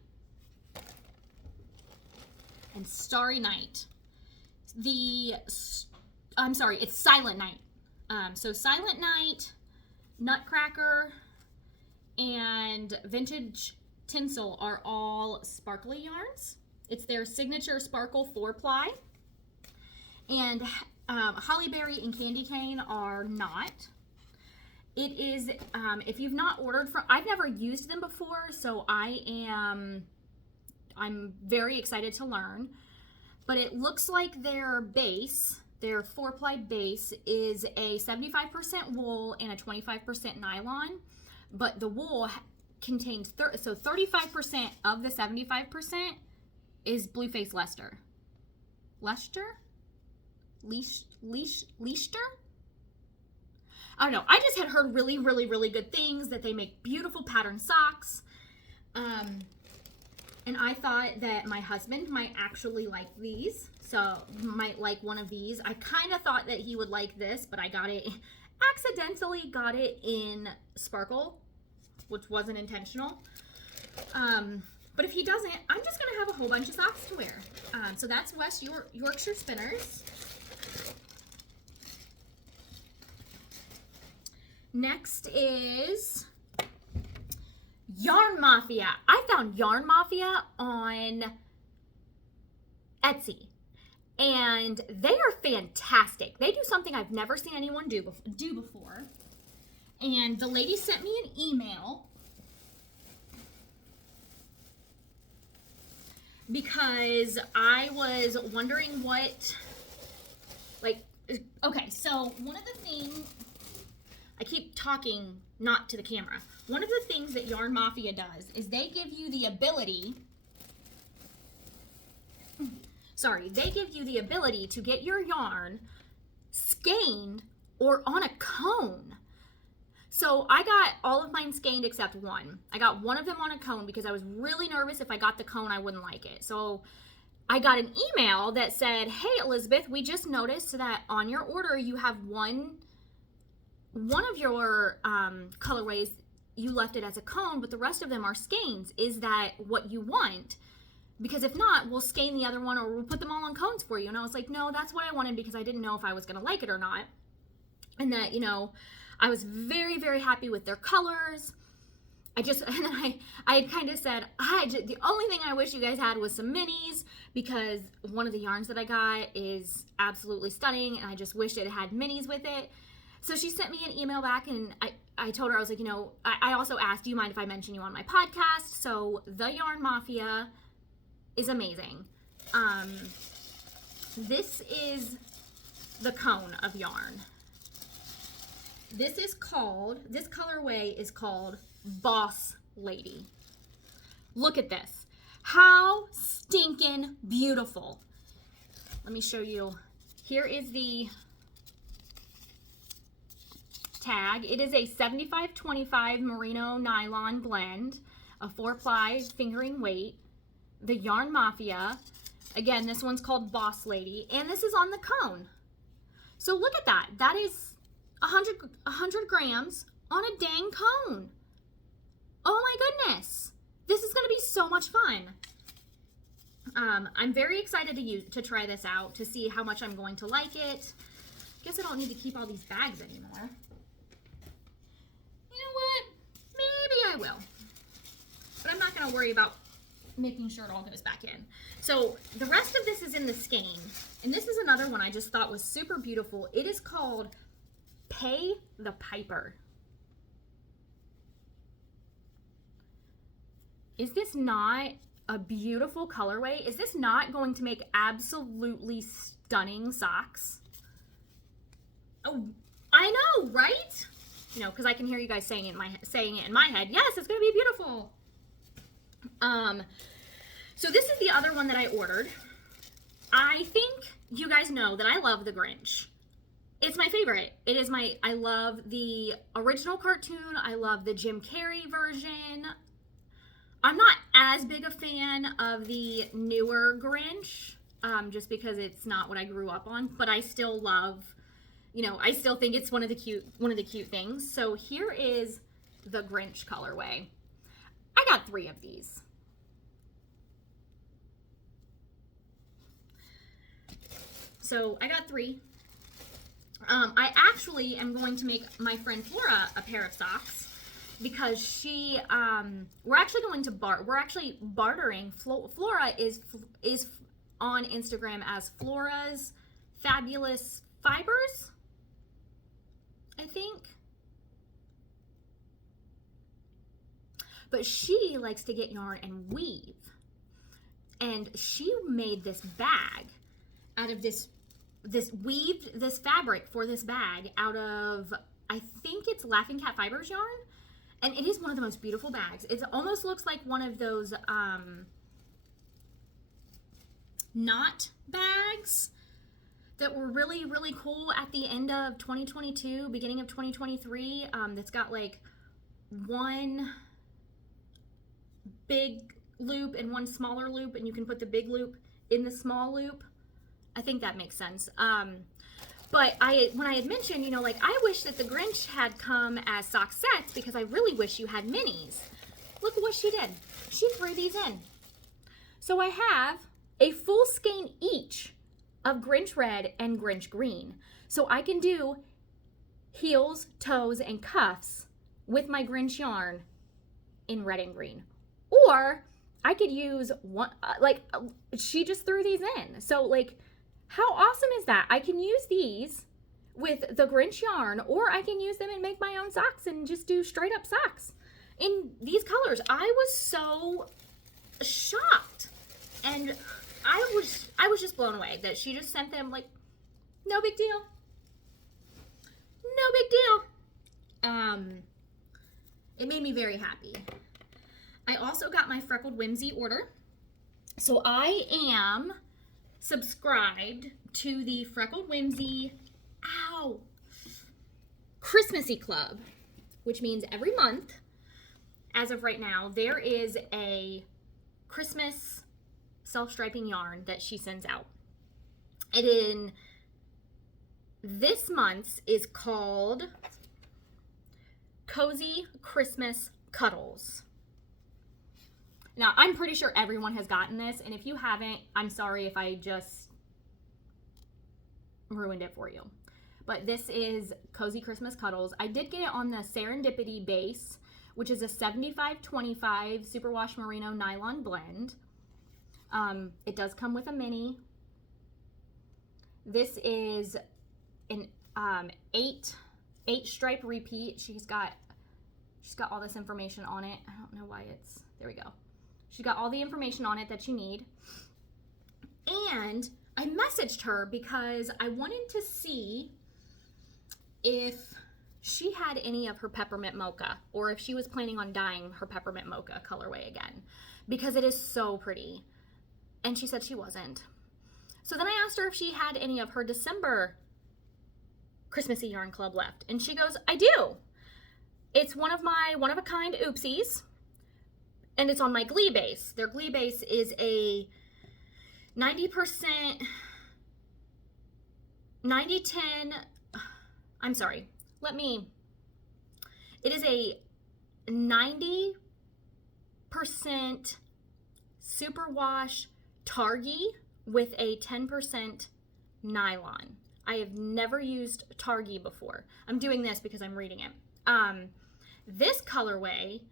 and Starry Night. It's Silent Night. So Silent Night, Nutcracker, and Vintage Tinsel are all sparkly yarns. It's their signature sparkle 4-ply. And Hollyberry and Candy Cane are not. It is, if you've not ordered from, I've never used them before, so I'm very excited to learn. But it looks like their 4-ply base, is a 75% wool and a 25% nylon. But the wool contains, 35% of the 75% is Blueface Leicester. Leicester? I don't know. I just had heard really, really, really good things, that they make beautiful patterned socks. And I thought that my husband might actually like these. So might like one of these. I kind of thought that he would like this, but I accidentally got it in sparkle, which wasn't intentional. But if he doesn't, I'm just going to have a whole bunch of socks to wear. So that's West Yorkshire Spinners. Next is Yarn Mafia. I found Yarn Mafia on Etsy, and they are fantastic. They do something I've never seen anyone do before. And the lady sent me an email. because I was wondering what, like, okay, so one of the things, I keep talking not to the camera. One of the things that Yarn Mafia does is they give you the ability, to get your yarn skeined or on a cone. So I got all of mine skeined except one. I got one of them on a cone because I was really nervous if I got the cone I wouldn't like it. So I got an email that said, hey Elizabeth, we just noticed that on your order you have one of your colorways, you left it as a cone, but the rest of them are skeins. Is that what you want? Because if not, we'll skein the other one or we'll put them all on cones for you. And I was like, no, that's what I wanted because I didn't know if I was going to like it or not. And that, you know, I was very, very happy with their colors. And then I had kind of said, the only thing I wish you guys had was some minis because one of the yarns that I got is absolutely stunning and I just wish it had minis with it. So she sent me an email back and I told her, I was like, you know, I also asked, do you mind if I mention you on my podcast? So the Yarn Mafia is amazing. This is the cone of yarn. This colorway is called Boss Lady. Look at this. How stinking beautiful. Let me show you. Here is the tag. It is a 75-25 merino nylon blend, a 4-ply fingering weight. The Yarn Mafia. Again, this one's called Boss Lady, and this is on the cone. So look at that. That is 100 grams on a dang cone. Oh my goodness. This is going to be so much fun. I'm very excited to try this out, to see how much I'm going to like it. Guess I don't need to keep all these bags anymore. You know what? Maybe I will. But I'm not going to worry about making sure it all goes back in. So the rest of this is in the skein. And this is another one I just thought was super beautiful. It is called Pay the Piper. Is this not a beautiful colorway? Is this not going to make absolutely stunning socks? Oh, I know, right? You know, because I can hear you guys saying it in my head. Yes, it's going to be beautiful. So this is the other one that I ordered. I think you guys know that I love the Grinch. It's my favorite. I love the original cartoon. I love the Jim Carrey version. I'm not as big a fan of the newer Grinch, just because it's not what I grew up on, but I still love, you know, I still think it's one of the cute things. So here is the Grinch colorway. I got 3 of these. So I got 3. I actually am going to make my friend Flora a pair of socks because we're actually bartering. Flora is on Instagram as Flora's Fabulous Fibers, I think. But she likes to get yarn and weave. And she made this bag out of this fabric for this bag out of, I think it's Laughing Cat Fibers yarn. And it is one of the most beautiful bags. It almost looks like one of those knot bags that were really, really cool at the end of 2022, beginning of 2023. That's got like one big loop and one smaller loop, and you can put the big loop in the small loop. I think that makes sense. But when I had mentioned, you know, like, I wish that the Grinch had come as sock sets because I really wish you had minis. Look at what she did. She threw these in. So I have a full skein each of Grinch Red and Grinch Green. So I can do heels, toes, and cuffs with my Grinch yarn in red and green. Or I could use one, she just threw these in. So, like, how awesome is that? I can use these with the Grinch yarn, or I can use them and make my own socks and just do straight up socks in these colors. I was so shocked. And I was just blown away that she just sent them, like, no big deal. No big deal. It made me very happy. I also got my Freckled Whimsy order. So I am subscribed to the Freckled Whimsy, Christmassy Club, which means every month, as of right now, there is a Christmas self-striping yarn that she sends out. And in this month's is called Cozy Christmas Cuddles. Now, I'm pretty sure everyone has gotten this, and if you haven't, I'm sorry if I just ruined it for you. But this is Cozy Christmas Cuddles. I did get it on the Serendipity base, which is a 75-25 superwash merino nylon blend. It does come with a mini. This is an 8 stripe repeat. She's got all this information on it. I don't know why it's, there we go. She's got all the information on it that you need. And I messaged her because I wanted to see if she had any of her peppermint mocha, or if she was planning on dyeing her peppermint mocha colorway again, because it is so pretty. And she said she wasn't. So then I asked her if she had any of her December Christmassy Yarn Club left, and she goes, I do. It's one of my one-of-a-kind oopsies, and it's on my Glee base. Their Glee base is a 90%, 90-10, I'm sorry, it is a 90% superwash Targhee with a 10% nylon. I have never used Targhee before. I'm doing this because I'm reading it. This colorway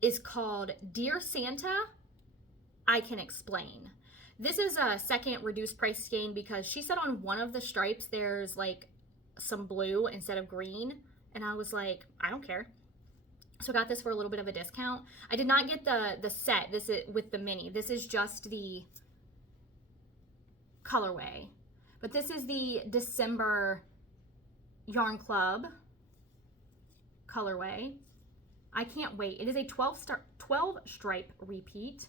is called Dear Santa, I Can Explain. This is a second reduced price skein because she said on one of the stripes there's like some blue instead of green, and I was like, I don't care. So I got this for a little bit of a discount. I did not get the set. This is with the mini. This is just the colorway. But this is the December Yarn Club colorway. I can't wait. It is a 12 stripe repeat.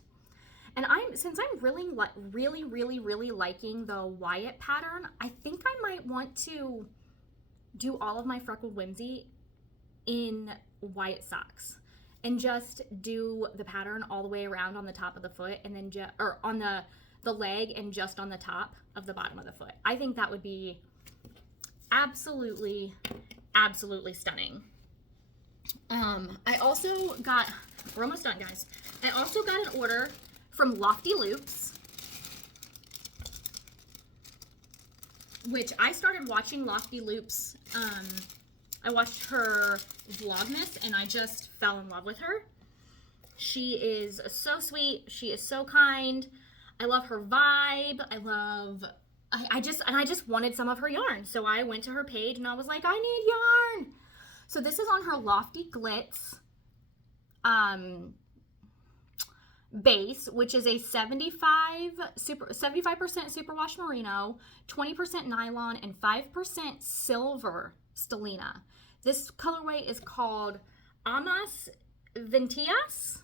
And since I'm really liking the Wyatt pattern, I think I might want to do all of my Freckled Whimsy in Wyatt socks and just do the pattern all the way around on the top of the foot, and then on the leg and just on the top of the bottom of the foot. I think that would be absolutely stunning. I also got, we're almost done, guys. I also got an order from Lofty Loops, which I started watching Lofty Loops. I watched her Vlogmas and I just fell in love with her. She is so sweet. She is so kind. I love her vibe. I just wanted some of her yarn. So I went to her page and I was like, I need yarn. So this is on her Lofty Glitz base, which is a 75% superwash merino, 20% nylon, and 5% silver stellina. This colorway is called Amas Ventias,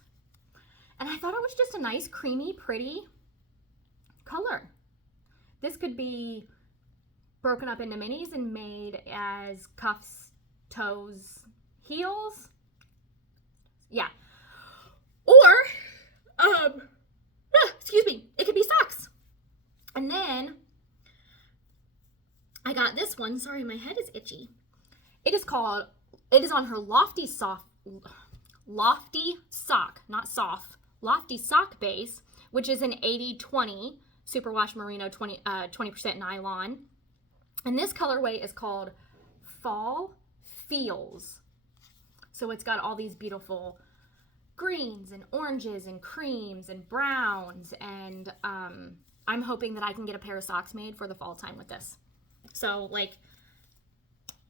and I thought it was just a nice, creamy, pretty color. This could be broken up into minis and made as cuffs, toes, heels. Yeah. Or, excuse me, it could be socks. And then I got this one. Sorry, my head is itchy. It is on her Lofty Sock, not soft, Lofty Sock base, which is an 80-20 superwash merino, 20% nylon. And this colorway is called Fall Feels. So it's got all these beautiful greens and oranges and creams and browns, and I'm hoping that I can get a pair of socks made for the fall time with this. So, like,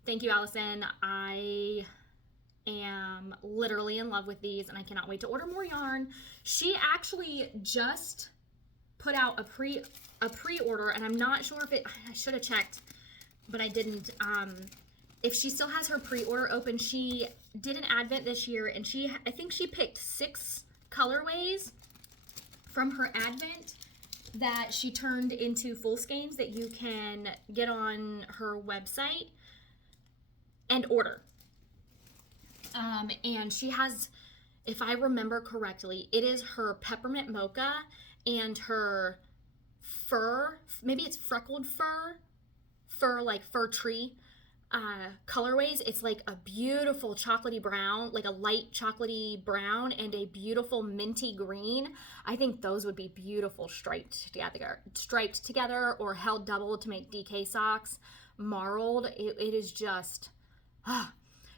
thank you, Allison. I am literally in love with these, and I cannot wait to order more yarn. She actually just put out a pre-order, and I'm not sure if I should have checked, but I didn't. If she still has her pre-order open. She did an advent this year, and I think she picked 6 colorways from her advent that she turned into full skeins that you can get on her website and order. And she has, if I remember correctly, it is her peppermint mocha and her fur, maybe it's freckled fur like fir tree colorways. It's like a beautiful chocolatey brown, like a light chocolatey brown, and a beautiful minty green. I think those would be beautiful striped together or held double to make DK socks. Marled, it is just,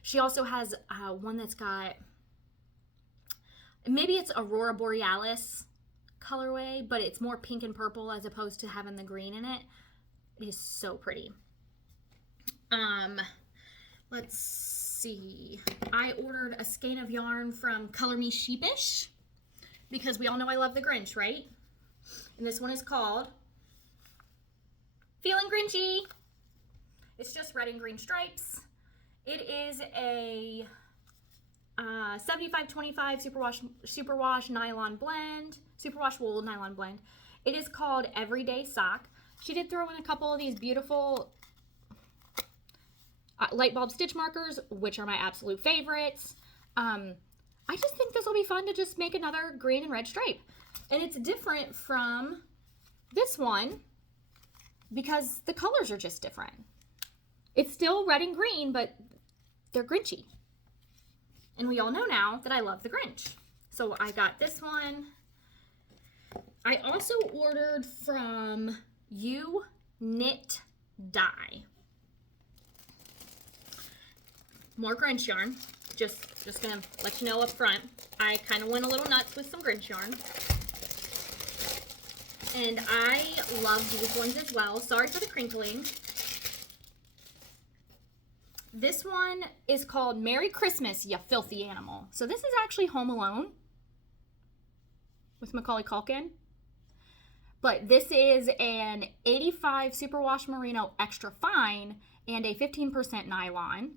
she also has one that's got, maybe it's Aurora Borealis colorway, but it's more pink and purple as opposed to having the green in it. It is so pretty. Let's see. I ordered a skein of yarn from Color Me Sheepish because we all know I love the Grinch, right? And this one is called Feeling Grinchy. It's just red and green stripes. It is a 75-25 superwash nylon blend, superwash wool nylon blend. It is called Everyday Sock. She did throw in a couple of these beautiful light bulb stitch markers, which are my absolute favorites. I just think this will be fun to just make another green and red stripe. And it's different from this one because the colors are just different. It's still red and green, but they're Grinchy. And we all know now that I love the Grinch. So I got this one. I also ordered from You Knit Dye. More Grinch yarn. Just gonna let you know up front. I kind of went a little nuts with some Grinch yarn. And I love these ones as well. Sorry for the crinkling. This one is called Merry Christmas, Ya Filthy Animal. So this is actually Home Alone with Macaulay Culkin. But this is an 85 superwash merino extra fine and a 15% nylon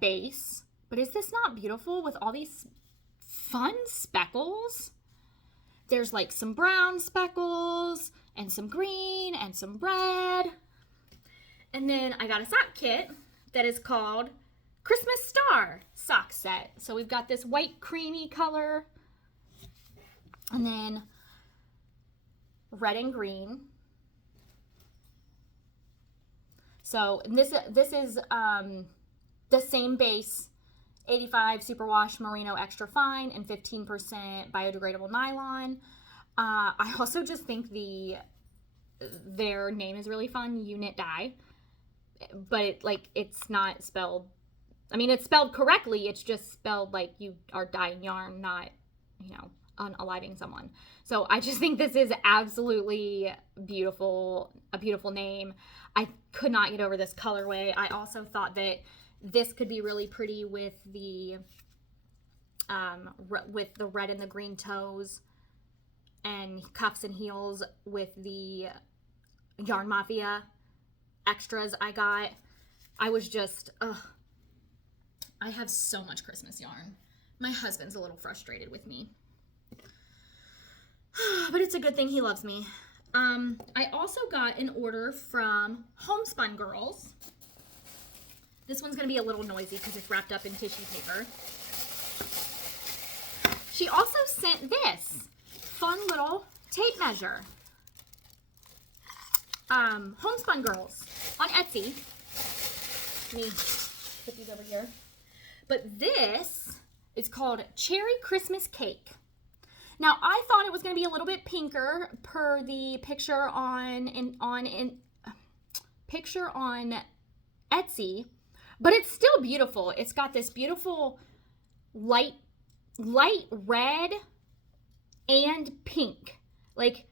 base. But is this not beautiful with all these fun speckles? There's like some brown speckles and some green and some red. And then I got a sock kit that is called Christmas Star sock set. So we've got this white creamy color and then red and green. So this is the same base, 85 superwash merino extra fine and 15% biodegradable nylon. I also just think their name is really fun, You Knit Dye, but it's not spelled. I mean, it's spelled correctly. It's just spelled like you are dyeing yarn, not unaliving someone. So I just think this is absolutely beautiful, a beautiful name. I could not get over this colorway. I also thought that this could be really pretty with the red and the green toes and cuffs and heels with the Yarn Mafia extras I got. I was just, I have so much Christmas yarn. My husband's a little frustrated with me. But it's a good thing he loves me. I also got an order from Homespun Girls. This one's going to be a little noisy because it's wrapped up in tissue paper. She also sent this fun little tape measure. Homespun Girls on Etsy. Let me put these over here. But this is called Cherry Christmas Cake. Now, I thought it was going to be a little bit pinker per the picture on Etsy, but it's still beautiful. It's got this beautiful light red and pink. Like,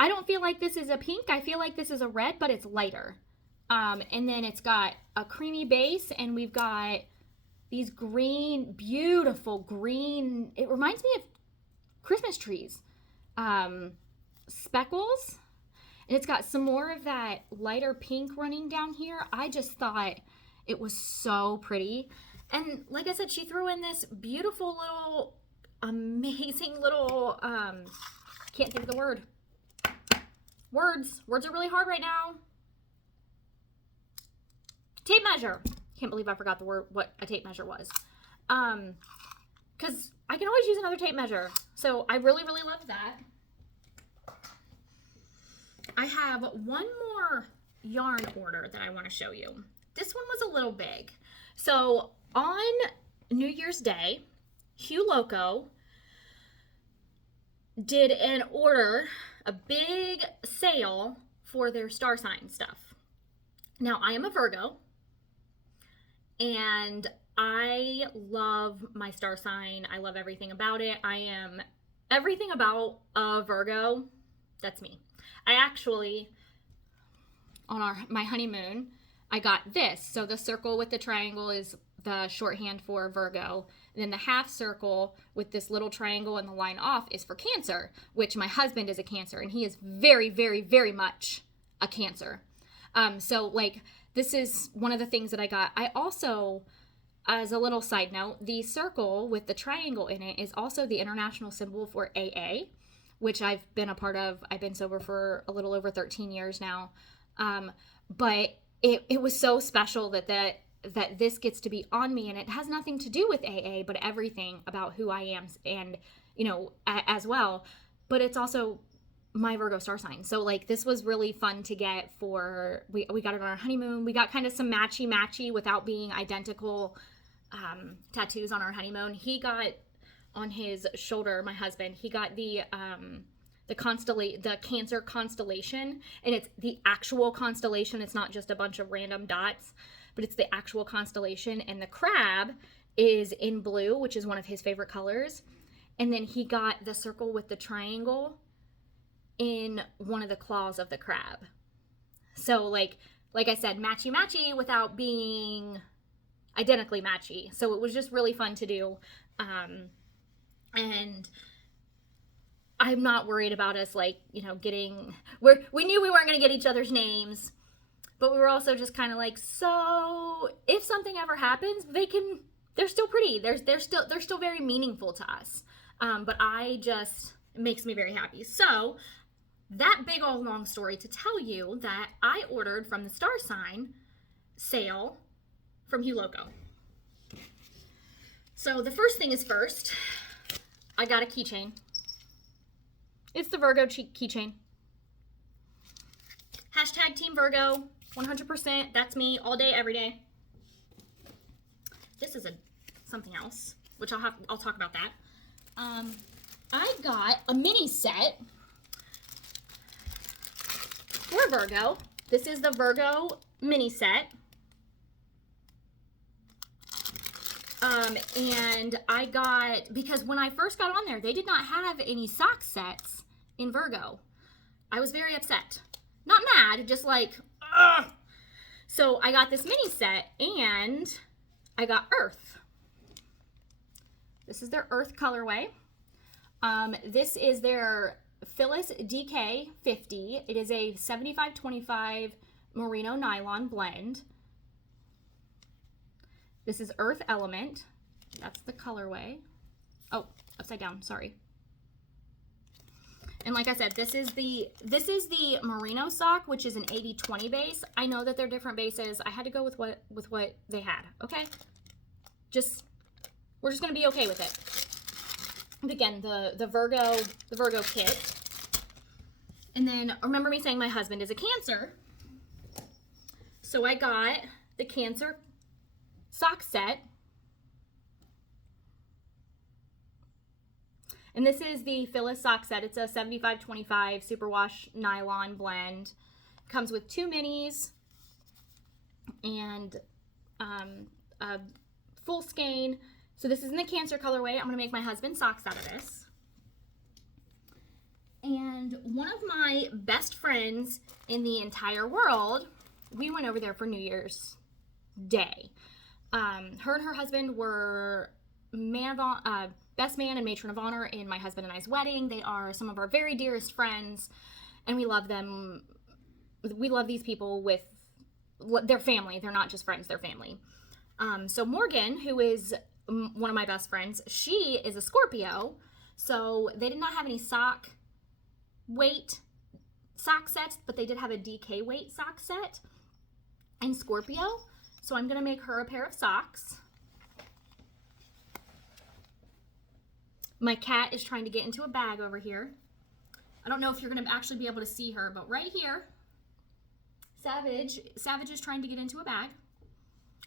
I don't feel like this is a pink. I feel like this is a red, but it's lighter. And then it's got a creamy base, and we've got these green, beautiful green. It reminds me of Christmas trees. speckles, and it's got some more of that lighter pink running down here. I just thought it was so pretty. And like I said, she threw in this beautiful little, amazing little, can't think of the word. Words are really hard right now. Tape measure. Can't believe I forgot the word, what a tape measure was. Because I can always use another tape measure. So I really, really love that. I have one more yarn order that I want to show you. This one was a little big. So on New Year's Day, Hugh Loco did an order, a big sale for their star sign stuff. Now, I am a Virgo, and I love my star sign. I love everything about it. I am everything about a Virgo. That's me. I actually, on my honeymoon, I got this. So the circle with the triangle is the shorthand for Virgo. And then the half circle with this little triangle and the line off is for Cancer, which my husband is a Cancer, and he is very, very, very much a Cancer. So like, this is one of the things that I got. I also, as a little side note, the circle with the triangle in it is also the international symbol for AA, which I've been a part of. I've been sober for a little over 13 years now. But it was so special that this gets to be on me, and it has nothing to do with AA, but everything about who I am, and, you know, as well. But it's also my Virgo star sign. So like, this was really fun to get for, we got it on our honeymoon. We got kind of some matchy without being identical tattoos on our honeymoon. He got on his shoulder, my husband, he got the Cancer constellation, and it's the actual constellation. It's not just a bunch of random dots, but it's the actual constellation. And the crab is in blue, which is one of his favorite colors. And then he got the circle with the triangle in one of the claws of the crab. So like I said, matchy without being identically matchy. So it was just really fun to do. And I'm not worried about us, like, you know, we knew we weren't going to get each other's names, but we were also just kind of like, so if something ever happens, they're still pretty. They're still very meaningful to us. But it makes me very happy. So that big old long story to tell you that I ordered from the star sign sale from Hugh Loco. So the first thing is first, I got a keychain. It's the Virgo keychain. Hashtag Team Virgo, 100%. That's me all day, every day. This is something else, which I'll talk about that. I got a mini set for Virgo. This is the Virgo mini set. And I got, because when I first got on there, they did not have any sock sets in Virgo. I was very upset. Not mad, just like, ugh. So I got this mini set, and I got Earth. This is their Earth colorway. This is their Phyllis DK 50. It is a 75-25 merino nylon blend. This is Earth Element. That's the colorway. Oh, upside down, sorry. And like I said, this is the merino sock, which is an 80-20 base. I know that they're different bases. I had to go with what they had, okay? We're just gonna be okay with it. And again, the Virgo kit. And then remember me saying my husband is a Cancer. So I got the Cancer sock set. And this is the Phyllis sock set. It's a 75-25 superwash nylon blend. Comes with 2 minis and a full skein. So this is in the Cancer colorway. I'm gonna make my husband socks out of this. And one of my best friends in the entire world, we went over there for New Year's Day. Her and her husband were best man and matron of honor in my husband and I's wedding. They are some of our very dearest friends, and we love them. We love these people with their family. They're not just friends, they're family. So Morgan, who is one of my best friends, she is a Scorpio, so they did not have any sock sets, but they did have a DK weight sock set in Scorpio. So I'm going to make her a pair of socks. My cat is trying to get into a bag over here. I don't know if you're going to actually be able to see her, but right here, Savage is trying to get into a bag.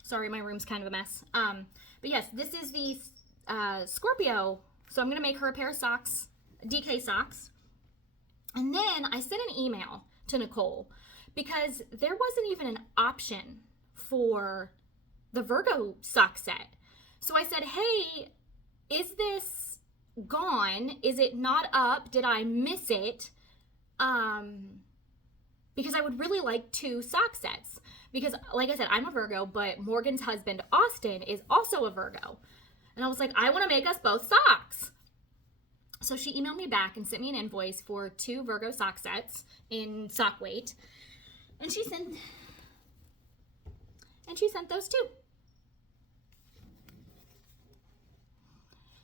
Sorry, my room's kind of a mess. But yes, this is the Scorpio. So I'm going to make her a pair of socks, DK socks. And then I sent an email to Nicole because there wasn't even an option for the Virgo sock set. So I said, hey, is this gone? Is it not up? Did I miss it? Because I would really like 2 sock sets. Because like I said, I'm a Virgo, but Morgan's husband, Austin, is also a Virgo. And I was like, I want to make us both socks. So she emailed me back and sent me an invoice for 2 Virgo sock sets in sock weight. And she sent those too.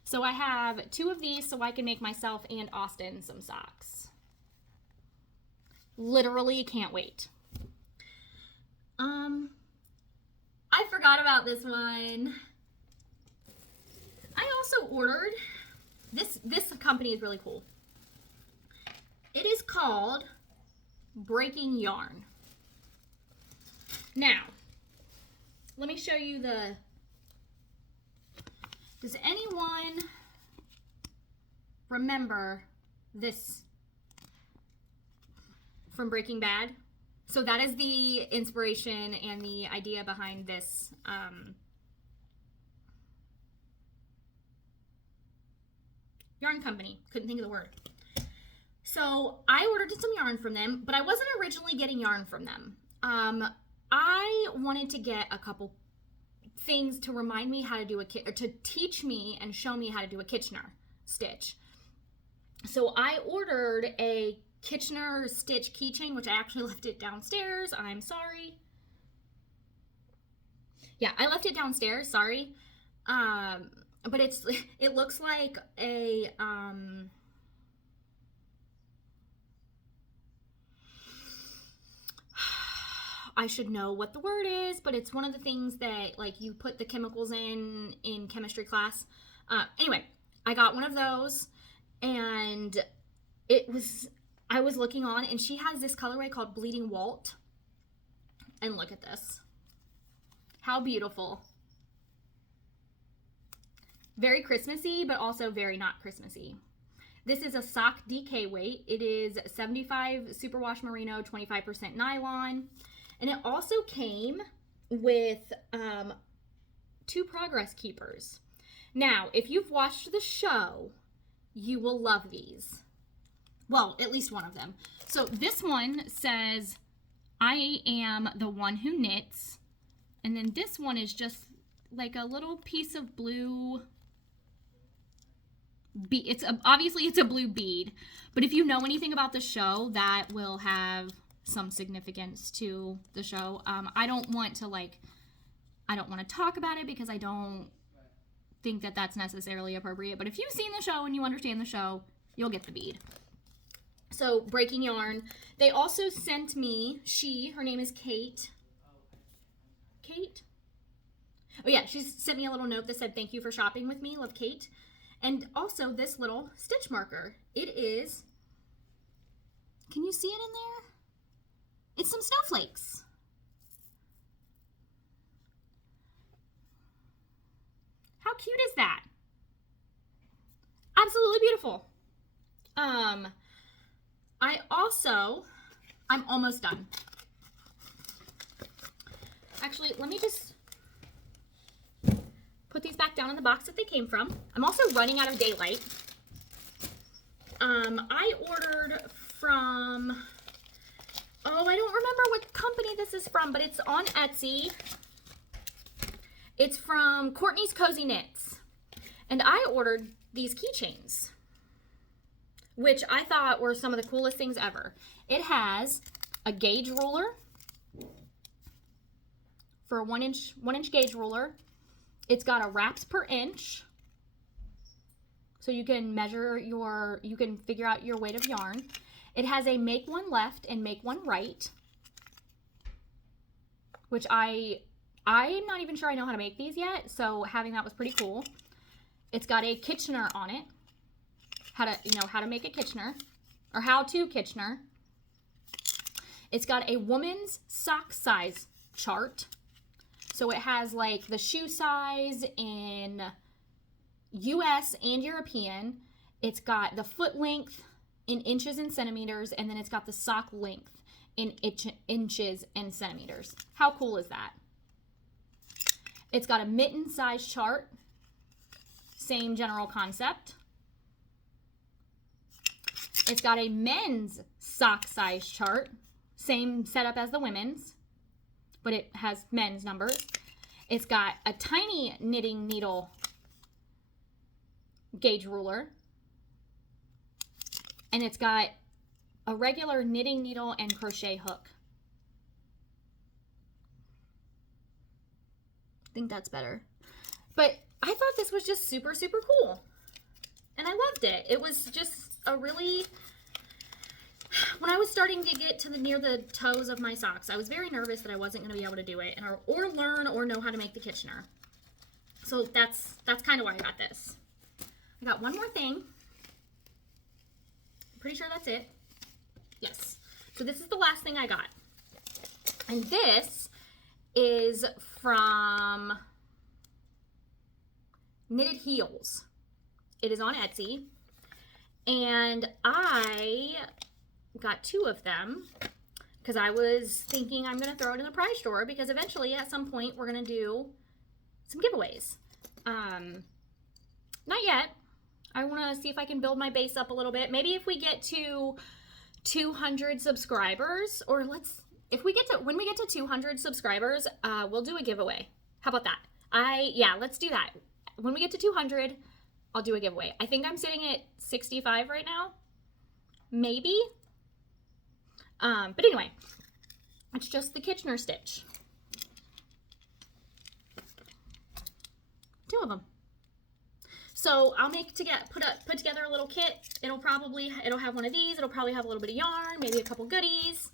So I have 2 of these so I can make myself and Austin some socks. Literally can't wait. I forgot about this one. I also ordered this company is really cool. It is called Breaking Yarn. Now, let me show you does anyone remember this from Breaking Bad? So that is the inspiration and the idea behind this yarn company. Couldn't think of the word. So I ordered some yarn from them, but I wasn't originally getting yarn from them. I wanted to get a couple things to remind me how to do to teach me and show me how to do a Kitchener stitch. So I ordered a Kitchener stitch keychain, which I actually left it downstairs. I'm sorry. Yeah, I left it downstairs. Sorry. But it looks like a I should know what the word is, but it's one of the things that like you put the chemicals in chemistry class. Anyway, I got one of those, and I was looking on, and she has this colorway called Bleeding Walt. And look at this. How beautiful. Very Christmassy, but also very not Christmassy. This is a sock DK weight. It is 75 superwash merino, 25% nylon. And it also came with 2 progress keepers. Now, if you've watched the show, you will love these. Well, at least one of them. So this one says, I am the one who knits. And then this one is just like a little piece of blue bead. Obviously it's a blue bead. But if you know anything about the show, that will have some significance to the show. I don't want to talk about it because I don't think that that's necessarily appropriate. But if you've seen the show and you understand the show, you'll get the bead. So Breaking Yarn. They also sent me, her name is Kate. Kate? Oh yeah, she sent me a little note that said, thank you for shopping with me. Love, Kate. And also this little stitch marker. It is, can you see it in there? It's some snowflakes. How cute is that? Absolutely beautiful. I'm almost done. Actually, let me just put these back down in the box that they came from. I'm also running out of daylight. I ordered from, I don't remember what company this is from, but it's on Etsy. It's from Courtney's Cozy Knits. And I ordered these keychains, which I thought were some of the coolest things ever. It has a gauge ruler for a one inch gauge ruler. It's got a wraps per inch, so you can measure you can figure out your weight of yarn. It has a make one left and make one right, which I'm not even sure I know how to make these yet, so having that was pretty cool. It's got a Kitchener on it, how to make a Kitchener, or how to Kitchener. It's got a woman's sock size chart, so it has like the shoe size in US and European. It's got the foot length in inches and centimeters, and then it's got the sock length in inches and centimeters. How cool is that? It's got a mitten size chart, same general concept. It's got a men's sock size chart, same setup as the women's, but it has men's numbers. It's got a tiny knitting needle gauge ruler, and it's got a regular knitting needle and crochet hook. I think that's better. But I thought this was just super, super cool. And I loved it. It was just a really... When I was starting to get to near the toes of my socks, I was very nervous that I wasn't going to be able to do it or learn or know how to make the Kitchener. So that's kind of why I got this. I got one more thing. I'm pretty sure that's it. Yes. So this is the last thing I got. And this is from Knitted Heels. It is on Etsy. And I got 2 of them because I was thinking I'm going to throw it in the prize drawer because eventually at some point we're going to do some giveaways. Not yet. I want to see if I can build my base up a little bit. Maybe if we get to 200 subscribers, or when we get to 200 subscribers, we'll do a giveaway. How about that? Yeah, let's do that. When we get to 200, I'll do a giveaway. I think I'm sitting at 65 right now. Maybe. But anyway, it's just the Kitchener stitch. 2 of them. So I'll put together a little kit. It'll have one of these. It'll probably have a little bit of yarn, maybe a couple goodies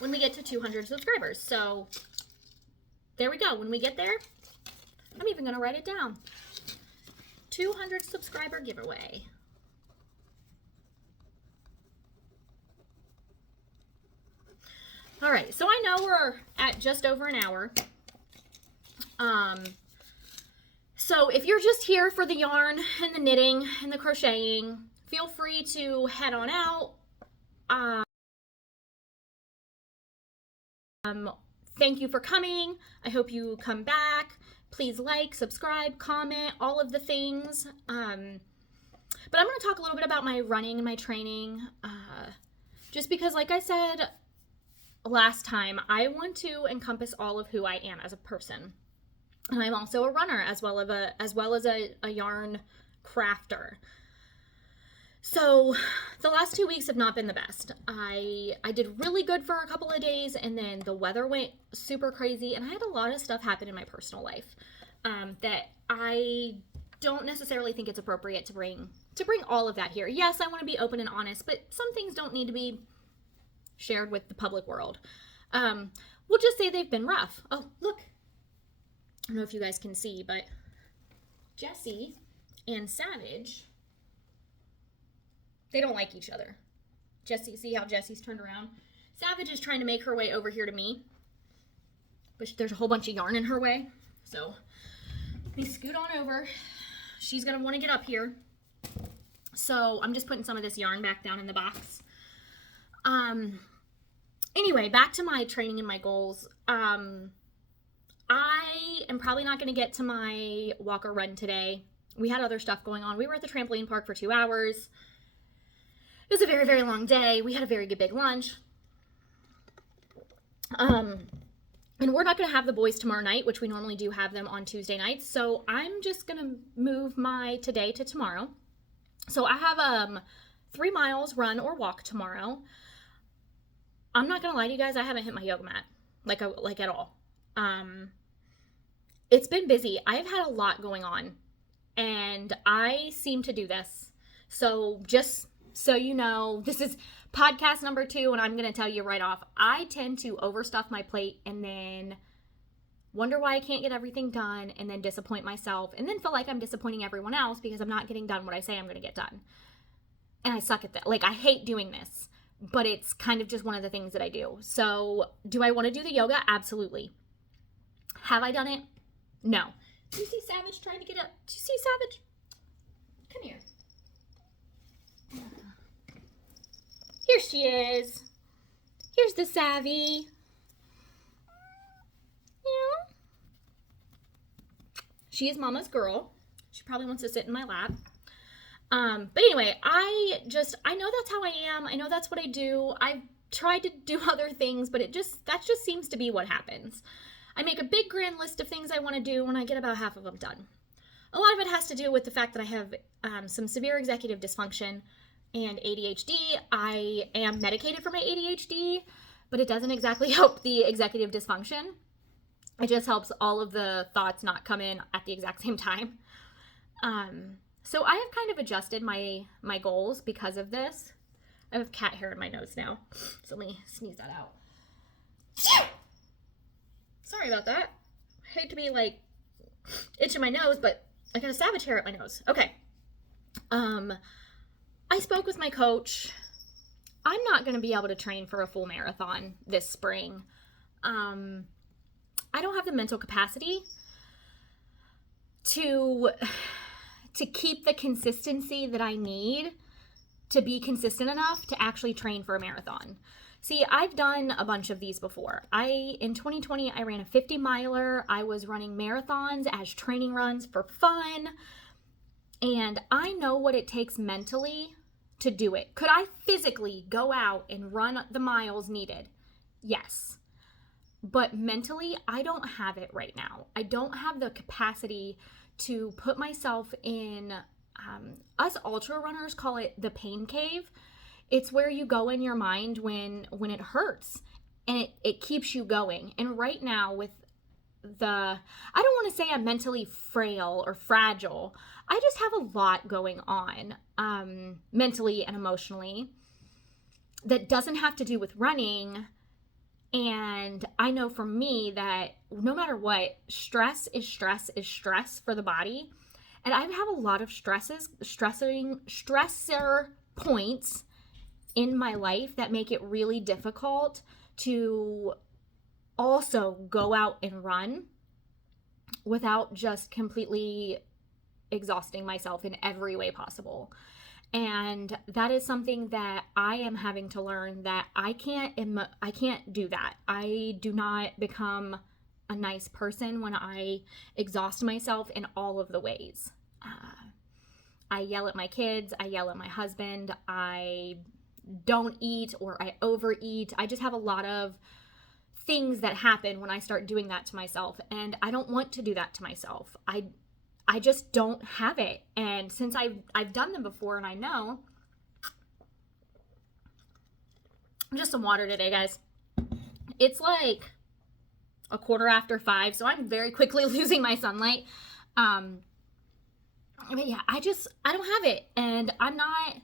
when we get to 200 subscribers. So there we go. When we get there, I'm even going to write it down. 200 subscriber giveaway. All right, so I know we're at just over an hour. So if you're just here for the yarn and the knitting and the crocheting, feel free to head on out. Thank you for coming. I hope you come back. Please like, subscribe, comment, all of the things. But I'm going to talk a little bit about my running and my training. Just because, like I said last time, I want to encompass all of who I am as a person. And I'm also a runner as well as a yarn crafter. So the last 2 weeks have not been the best. I did really good for a couple of days, and then the weather went super crazy, and I had a lot of stuff happen in my personal life that I don't necessarily think it's appropriate to bring all of that here. Yes, I want to be open and honest, but some things don't need to be shared with the public world. We'll just say they've been rough. Oh, look. I don't know if you guys can see, but Jessie and Savage, they don't like each other. Jessie, see how Jessie's turned around? Savage is trying to make her way over here to me, but there's a whole bunch of yarn in her way. So let me scoot on over. She's going to want to get up here. So I'm just putting some of this yarn back down in the box. Anyway, back to my training and my goals. I am probably not going to get to my walk or run today. We had other stuff going on. We were at the trampoline park for 2 hours. It was a very, very long day. We had a very good big lunch. And we're not going to have the boys tomorrow night, which we normally do have them on Tuesday nights. So I'm just going to move my today to tomorrow. So I have 3 miles run or walk tomorrow. I'm not going to lie to you guys, I haven't hit my yoga mat like at all. It's been busy. I've had a lot going on, and I seem to do this. So just so you know, this is podcast number 2, and I'm going to tell you right off, I tend to overstuff my plate and then wonder why I can't get everything done, and then disappoint myself, and then feel like I'm disappointing everyone else because I'm not getting done what I say I'm going to get done. And I suck at that. Like, I hate doing this, but it's kind of just one of the things that I do. So do I want to do the yoga? Absolutely. Have I done it? No. Do you see Savage trying to get up? Do you see Savage? Come here. Here she is. Here's the Savvy. Yeah. She is Mama's girl. She probably wants to sit in my lap. But anyway, I know that's how I am. I know that's what I do. I've tried to do other things, but that just seems to be what happens. I make a big grand list of things I want to do when I get about half of them done. A lot of it has to do with the fact that I have some severe executive dysfunction and ADHD. I am medicated for my ADHD, but it doesn't exactly help the executive dysfunction. It just helps all of the thoughts not come in at the exact same time. So I have kind of adjusted my goals because of this. I have cat hair in my nose now, so let me sneeze that out. Sorry about that. I hate to be like itching my nose, but I got a Savage hair at my nose. Okay. I spoke with my coach. I'm not going to be able to train for a full marathon this spring. I don't have the mental capacity to keep the consistency that I need to be consistent enough to actually train for a marathon. See, I've done a bunch of these before. In 2020, I ran a 50 miler. I was running marathons as training runs for fun. And I know what it takes mentally to do it. Could I physically go out and run the miles needed? Yes. But mentally, I don't have it right now. I don't have the capacity to put myself in, us ultra runners call it the pain cave. It's where you go in your mind when it hurts, and it keeps you going. And right now with I don't want to say I'm mentally frail or fragile. I just have a lot going on, mentally and emotionally, that doesn't have to do with running. And I know for me that no matter what, stress is stress for the body. And I have a lot of stressor points in my life that make it really difficult to also go out and run without just completely exhausting myself in every way possible. And that is something that I am having to learn, that I can't do that. I do not become a nice person when I exhaust myself in all of the ways. I yell at my kids, I yell at my husband, I don't eat or I overeat. I just have a lot of things that happen when I start doing that to myself, and I don't want to do that to myself. I just don't have it. And since I've done them before, and I know, just some water today, guys. It's like 5:15, so I'm very quickly losing my sunlight. But yeah, I don't have it, and I'm not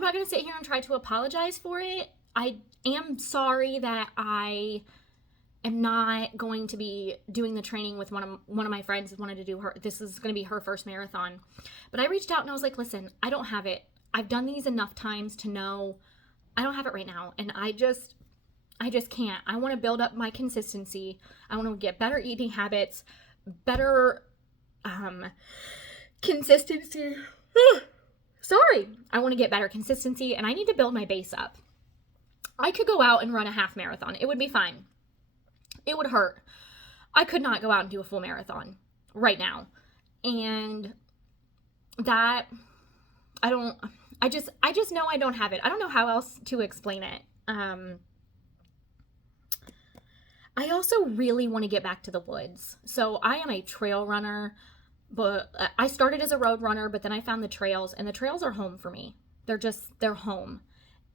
going to sit here and try to apologize for it. I am sorry that I am not going to be doing the training with one of my friends that wanted to do this is going to be her first marathon. But I reached out and I was like, listen, I don't have it. I've done these enough times to know I don't have it right now. And I just can't. I want to build up my consistency. I want to get better eating habits, better consistency. Sorry. I want to get better consistency, and I need to build my base up. I could go out and run a half marathon. It would be fine. It would hurt. I could not go out and do a full marathon right now. And that, I just know I don't have it. I don't know how else to explain it. I also really want to get back to the woods. So I am a trail runner, but I started as a road runner, but then I found the trails, and the trails are home for me. They're home.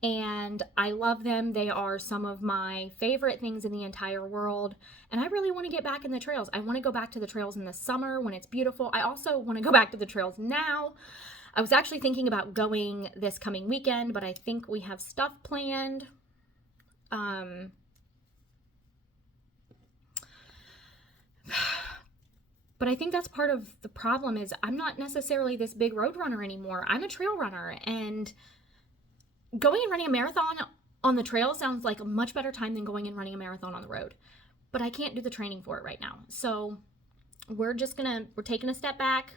And I love them. They are some of my favorite things in the entire world. And I really want to get back in the trails. I want to go back to the trails in the summer when it's beautiful. I also want to go back to the trails now. I was actually thinking about going this coming weekend, but I think we have stuff planned. But I think that's part of the problem is I'm not necessarily this big road runner anymore. I'm a trail runner, and going and running a marathon on the trail sounds like a much better time than going and running a marathon on the road. But I can't do the training for it right now. So we're taking a step back.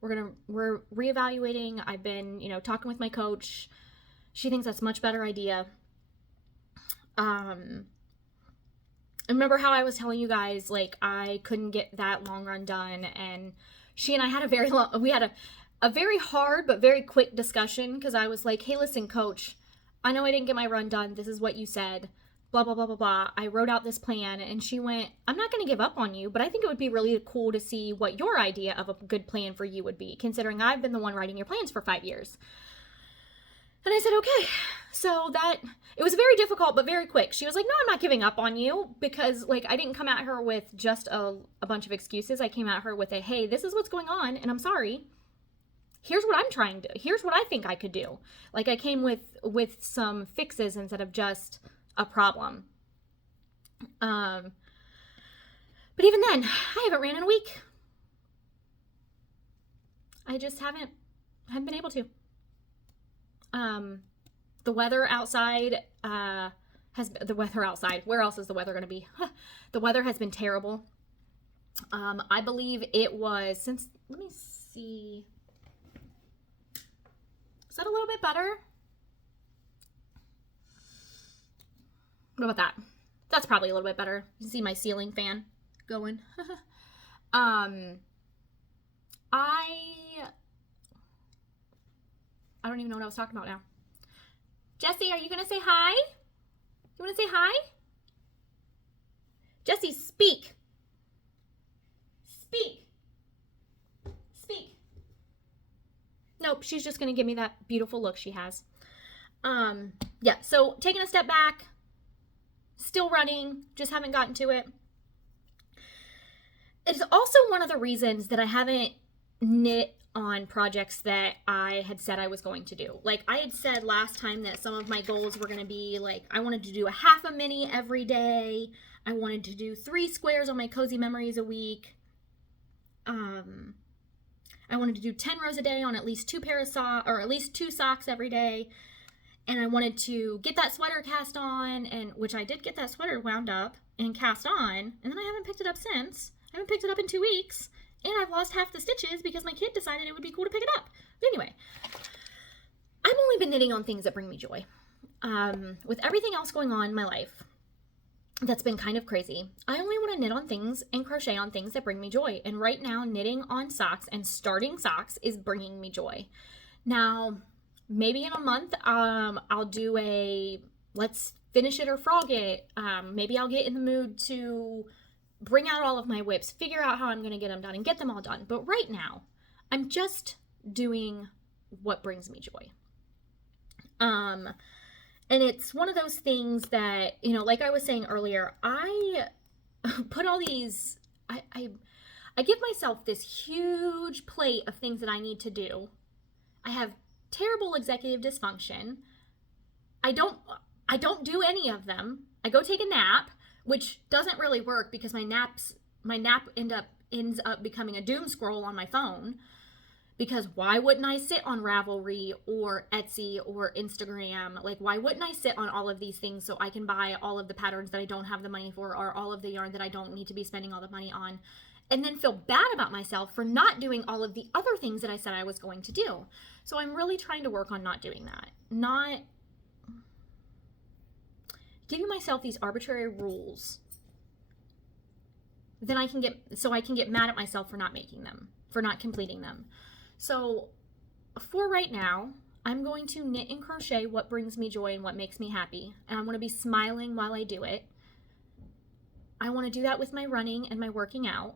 We're reevaluating. I've been, talking with my coach. She thinks that's a much better idea. Remember how I was telling you guys, like, I couldn't get that long run done, and she and I had a very hard but very quick discussion, because I was like, hey, listen, coach, I know I didn't get my run done. This is what you said, blah, blah, blah, blah, blah. I wrote out this plan, and she went, I'm not going to give up on you, but I think it would be really cool to see what your idea of a good plan for you would be, considering I've been the one writing your plans for 5 years. And I said, okay. So it was very difficult, but very quick. She was like, no, I'm not giving up on you, because like, I didn't come at her with just a bunch of excuses. I came at her with hey, this is what's going on, and I'm sorry. Here's what here's what I think I could do. Like, I came with some fixes instead of just a problem. But even then, I haven't ran in a week. I just haven't been able to. The weather outside, where else is the weather going to be? The weather has been terrible. I believe it was let me see. Is that a little bit better? What about that? That's probably a little bit better. You can see my ceiling fan going. I don't even know what I was talking about now. Jessie, are you going to say hi? You want to say hi? Jessie, speak. Speak. Speak. Nope, she's just going to give me that beautiful look she has. Yeah, so taking a step back, still running, just haven't gotten to it. It's also one of the reasons that I haven't knit on projects that I had said I was going to do. Like, I had said last time that some of my goals were going to be like, I wanted to do a half a mini every day. I wanted to do 3 squares on my cozy memories a week. I wanted to do 10 rows a day on at least 2 pairs of socks, or at least 2 socks every day. And I wanted to get that sweater cast on, and which I did get that sweater wound up and cast on, and then I haven't picked it up since. I haven't picked it up in 2 weeks. And I've lost half the stitches because my kid decided it would be cool to pick it up. But anyway, I've only been knitting on things that bring me joy. With everything else going on in my life that's been kind of crazy, I only want to knit on things and crochet on things that bring me joy. And right now, knitting on socks and starting socks is bringing me joy. Now, maybe in a month, I'll do a let's finish it or frog it. Maybe I'll get in the mood to bring out all of my whips, figure out how I'm going to get them done, and get them all done. But right now, I'm just doing what brings me joy. And it's one of those things that, like I was saying earlier, I put all these, I give myself this huge plate of things that I need to do. I have terrible executive dysfunction. I don't do any of them. I go take a nap, which doesn't really work because my nap ends up becoming a doom scroll on my phone. Because why wouldn't I sit on Ravelry or Etsy or Instagram? Like, why wouldn't I sit on all of these things so I can buy all of the patterns that I don't have the money for, or all of the yarn that I don't need to be spending all the money on, and then feel bad about myself for not doing all of the other things that I said I was going to do? So I'm really trying to work on not doing that. Not giving myself these arbitrary rules then I can get mad at myself for not making them, for not completing them. So for right now, I'm going to knit and crochet what brings me joy and what makes me happy. And I'm going to be smiling while I do it. I want to do that with my running and my working out.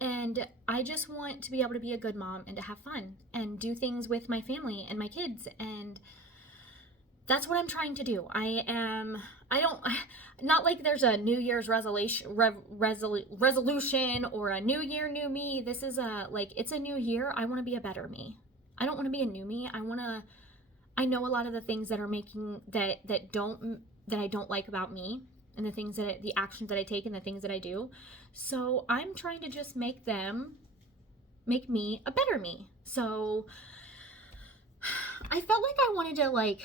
And I just want to be able to be a good mom and to have fun and do things with my family and my kids. And that's what I'm trying to do. Not like there's a New Year's resolution or a new year, new me. This is it's a new year. I want to be a better me. I don't want to be a new me. I know a lot of the things that are making that I don't like about me, and the actions that I take and the things that I do. So I'm trying to just make me a better me. So I felt like I wanted to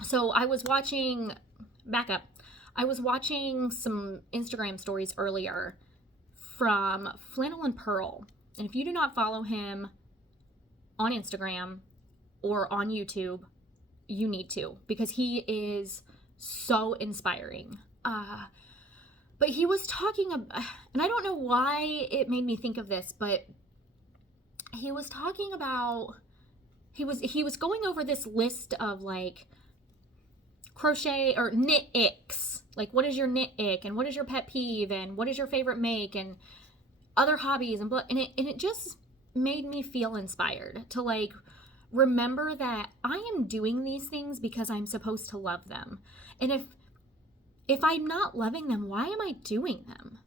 so I was watching some Instagram stories earlier from Flannel and Pearl. And if you do not follow him on Instagram or on YouTube, you need to, because he is so inspiring. But he was talking about, and I don't know why it made me think of this, but he was talking about, he was going over this list of crochet or knit icks. Like, what is your knit ick, and what is your pet peeve, and what is your favorite make, and other hobbies, and it just made me feel inspired to remember that I am doing these things because I'm supposed to love them. And if I'm not loving them, why am I doing them?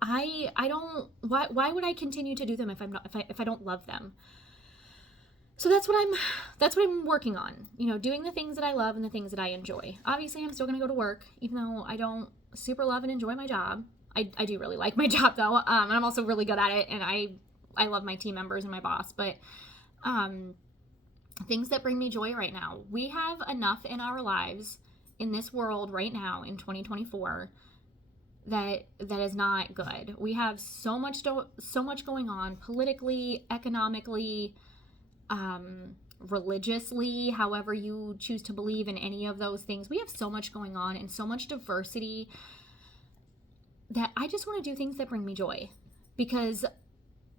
Why would I continue to do them if I don't love them? So that's what I'm working on, doing the things that I love and the things that I enjoy. Obviously, I'm still going to go to work, even though I don't super love and enjoy my job. I do really like my job, though, and I'm also really good at it, and I love my team members and my boss. But things that bring me joy right now, we have enough in our lives in this world right now in 2024 that is not good. We have so much going on politically, economically, religiously, however you choose to believe in any of those things. We have so much going on and so much diversity that I just want to do things that bring me joy, because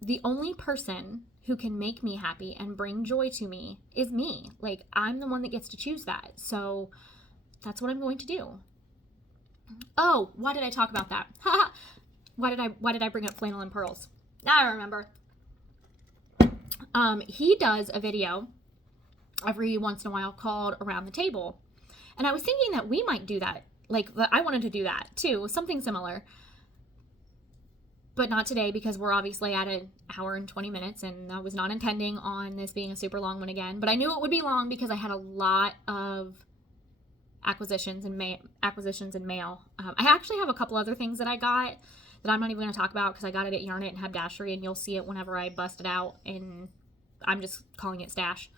the only person who can make me happy and bring joy to me is me. I'm the one that gets to choose that. So that's what I'm going to do. Oh, why did I talk about that? Why did I bring up Flannel and Pearls? Now I remember. He does a video every once in a while called Around the Table. And I was thinking that we might do that. I wanted to do that too, something similar. But not today, because we're obviously at an hour and 20 minutes, and I was not intending on this being a super long one again. But I knew it would be long because I had a lot of acquisitions and mail. I actually have a couple other things that I got that I'm not even going to talk about, because I got it at Yarn It and Haberdashery, and you'll see it whenever I bust it out, and I'm just calling it stash.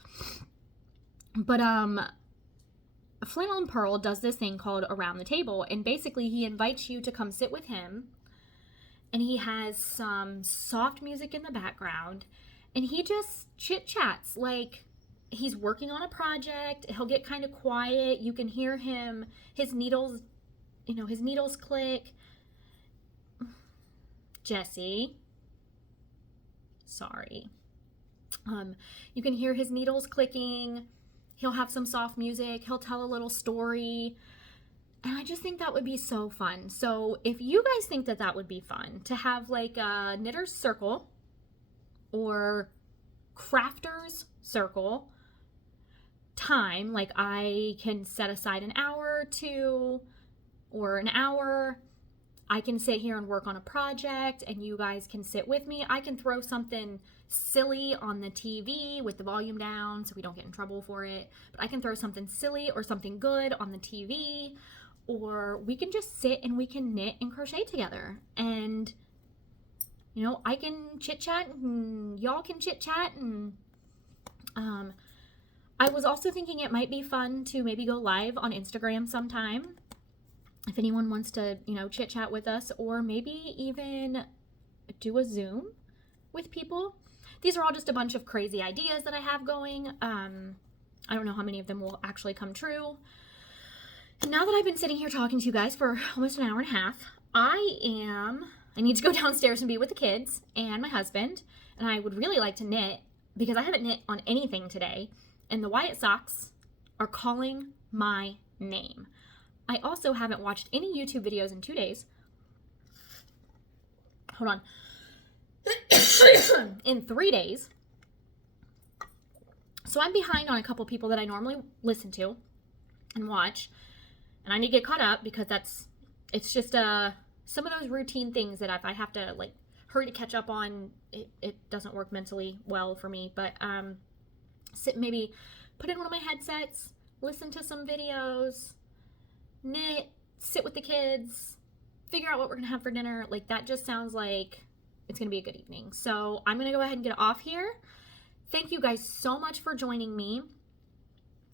But Flannel and Pearl does this thing called Around the Table, and basically he invites you to come sit with him, and he has some soft music in the background, and he just chit-chats like he's working on a project. He'll get kind of quiet. You can hear his needles click. Jesse, sorry. You can hear his needles clicking. He'll have some soft music. He'll tell a little story. And I just think that would be so fun. So if you guys think that would be fun, to have a knitter's circle or crafter's circle time, I can set aside an hour or two or an hour. I can sit here and work on a project, and you guys can sit with me. I can throw something silly on the TV with the volume down so we don't get in trouble for it. But I can throw something silly or something good on the TV, or we can just sit and we can knit and crochet together. And, I can chit-chat and y'all can chit-chat. And I was also thinking it might be fun to maybe go live on Instagram sometime, if anyone wants to, chit-chat with us, or maybe even do a Zoom with people. These are all just a bunch of crazy ideas that I have going. I don't know how many of them will actually come true. Now that I've been sitting here talking to you guys for almost an hour and a half, I need to go downstairs and be with the kids and my husband, and I would really like to knit, because I haven't knit on anything today, and the Wyatt socks are calling my name. I also haven't watched any YouTube videos in 2 days. Hold on. In 3 days. So I'm behind on a couple people that I normally listen to and watch. And I need to get caught up because it's just some of those routine things that if I have to like hurry to catch up on, it doesn't work mentally well for me. But maybe put in one of my headsets, listen to some videos, knit, sit with the kids, figure out what we're gonna have for dinner. Like that just sounds like it's gonna be a good evening. So I'm gonna go ahead and get off here. Thank you guys so much for joining me.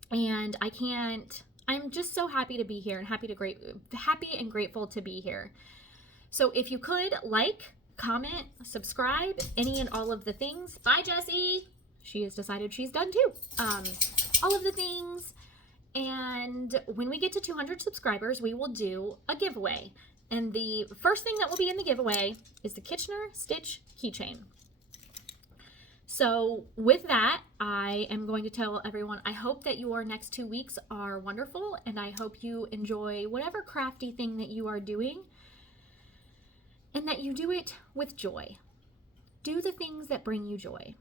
And I'm just so happy to be here and happy and grateful to be here. So if you could like, comment, subscribe, any and all of the things. Bye, Jessie. She has decided she's done too. All of the things. And when we get to 200 subscribers, we will do a giveaway. And the first thing that will be in the giveaway is the Kitchener Stitch keychain. So with that, I am going to tell everyone, I hope that your next 2 weeks are wonderful, and I hope you enjoy whatever crafty thing that you are doing, and that you do it with joy. Do the things that bring you joy.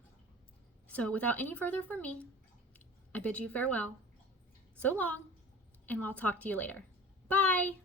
So without any further from me, I bid you farewell. So long, and I'll talk to you later. Bye!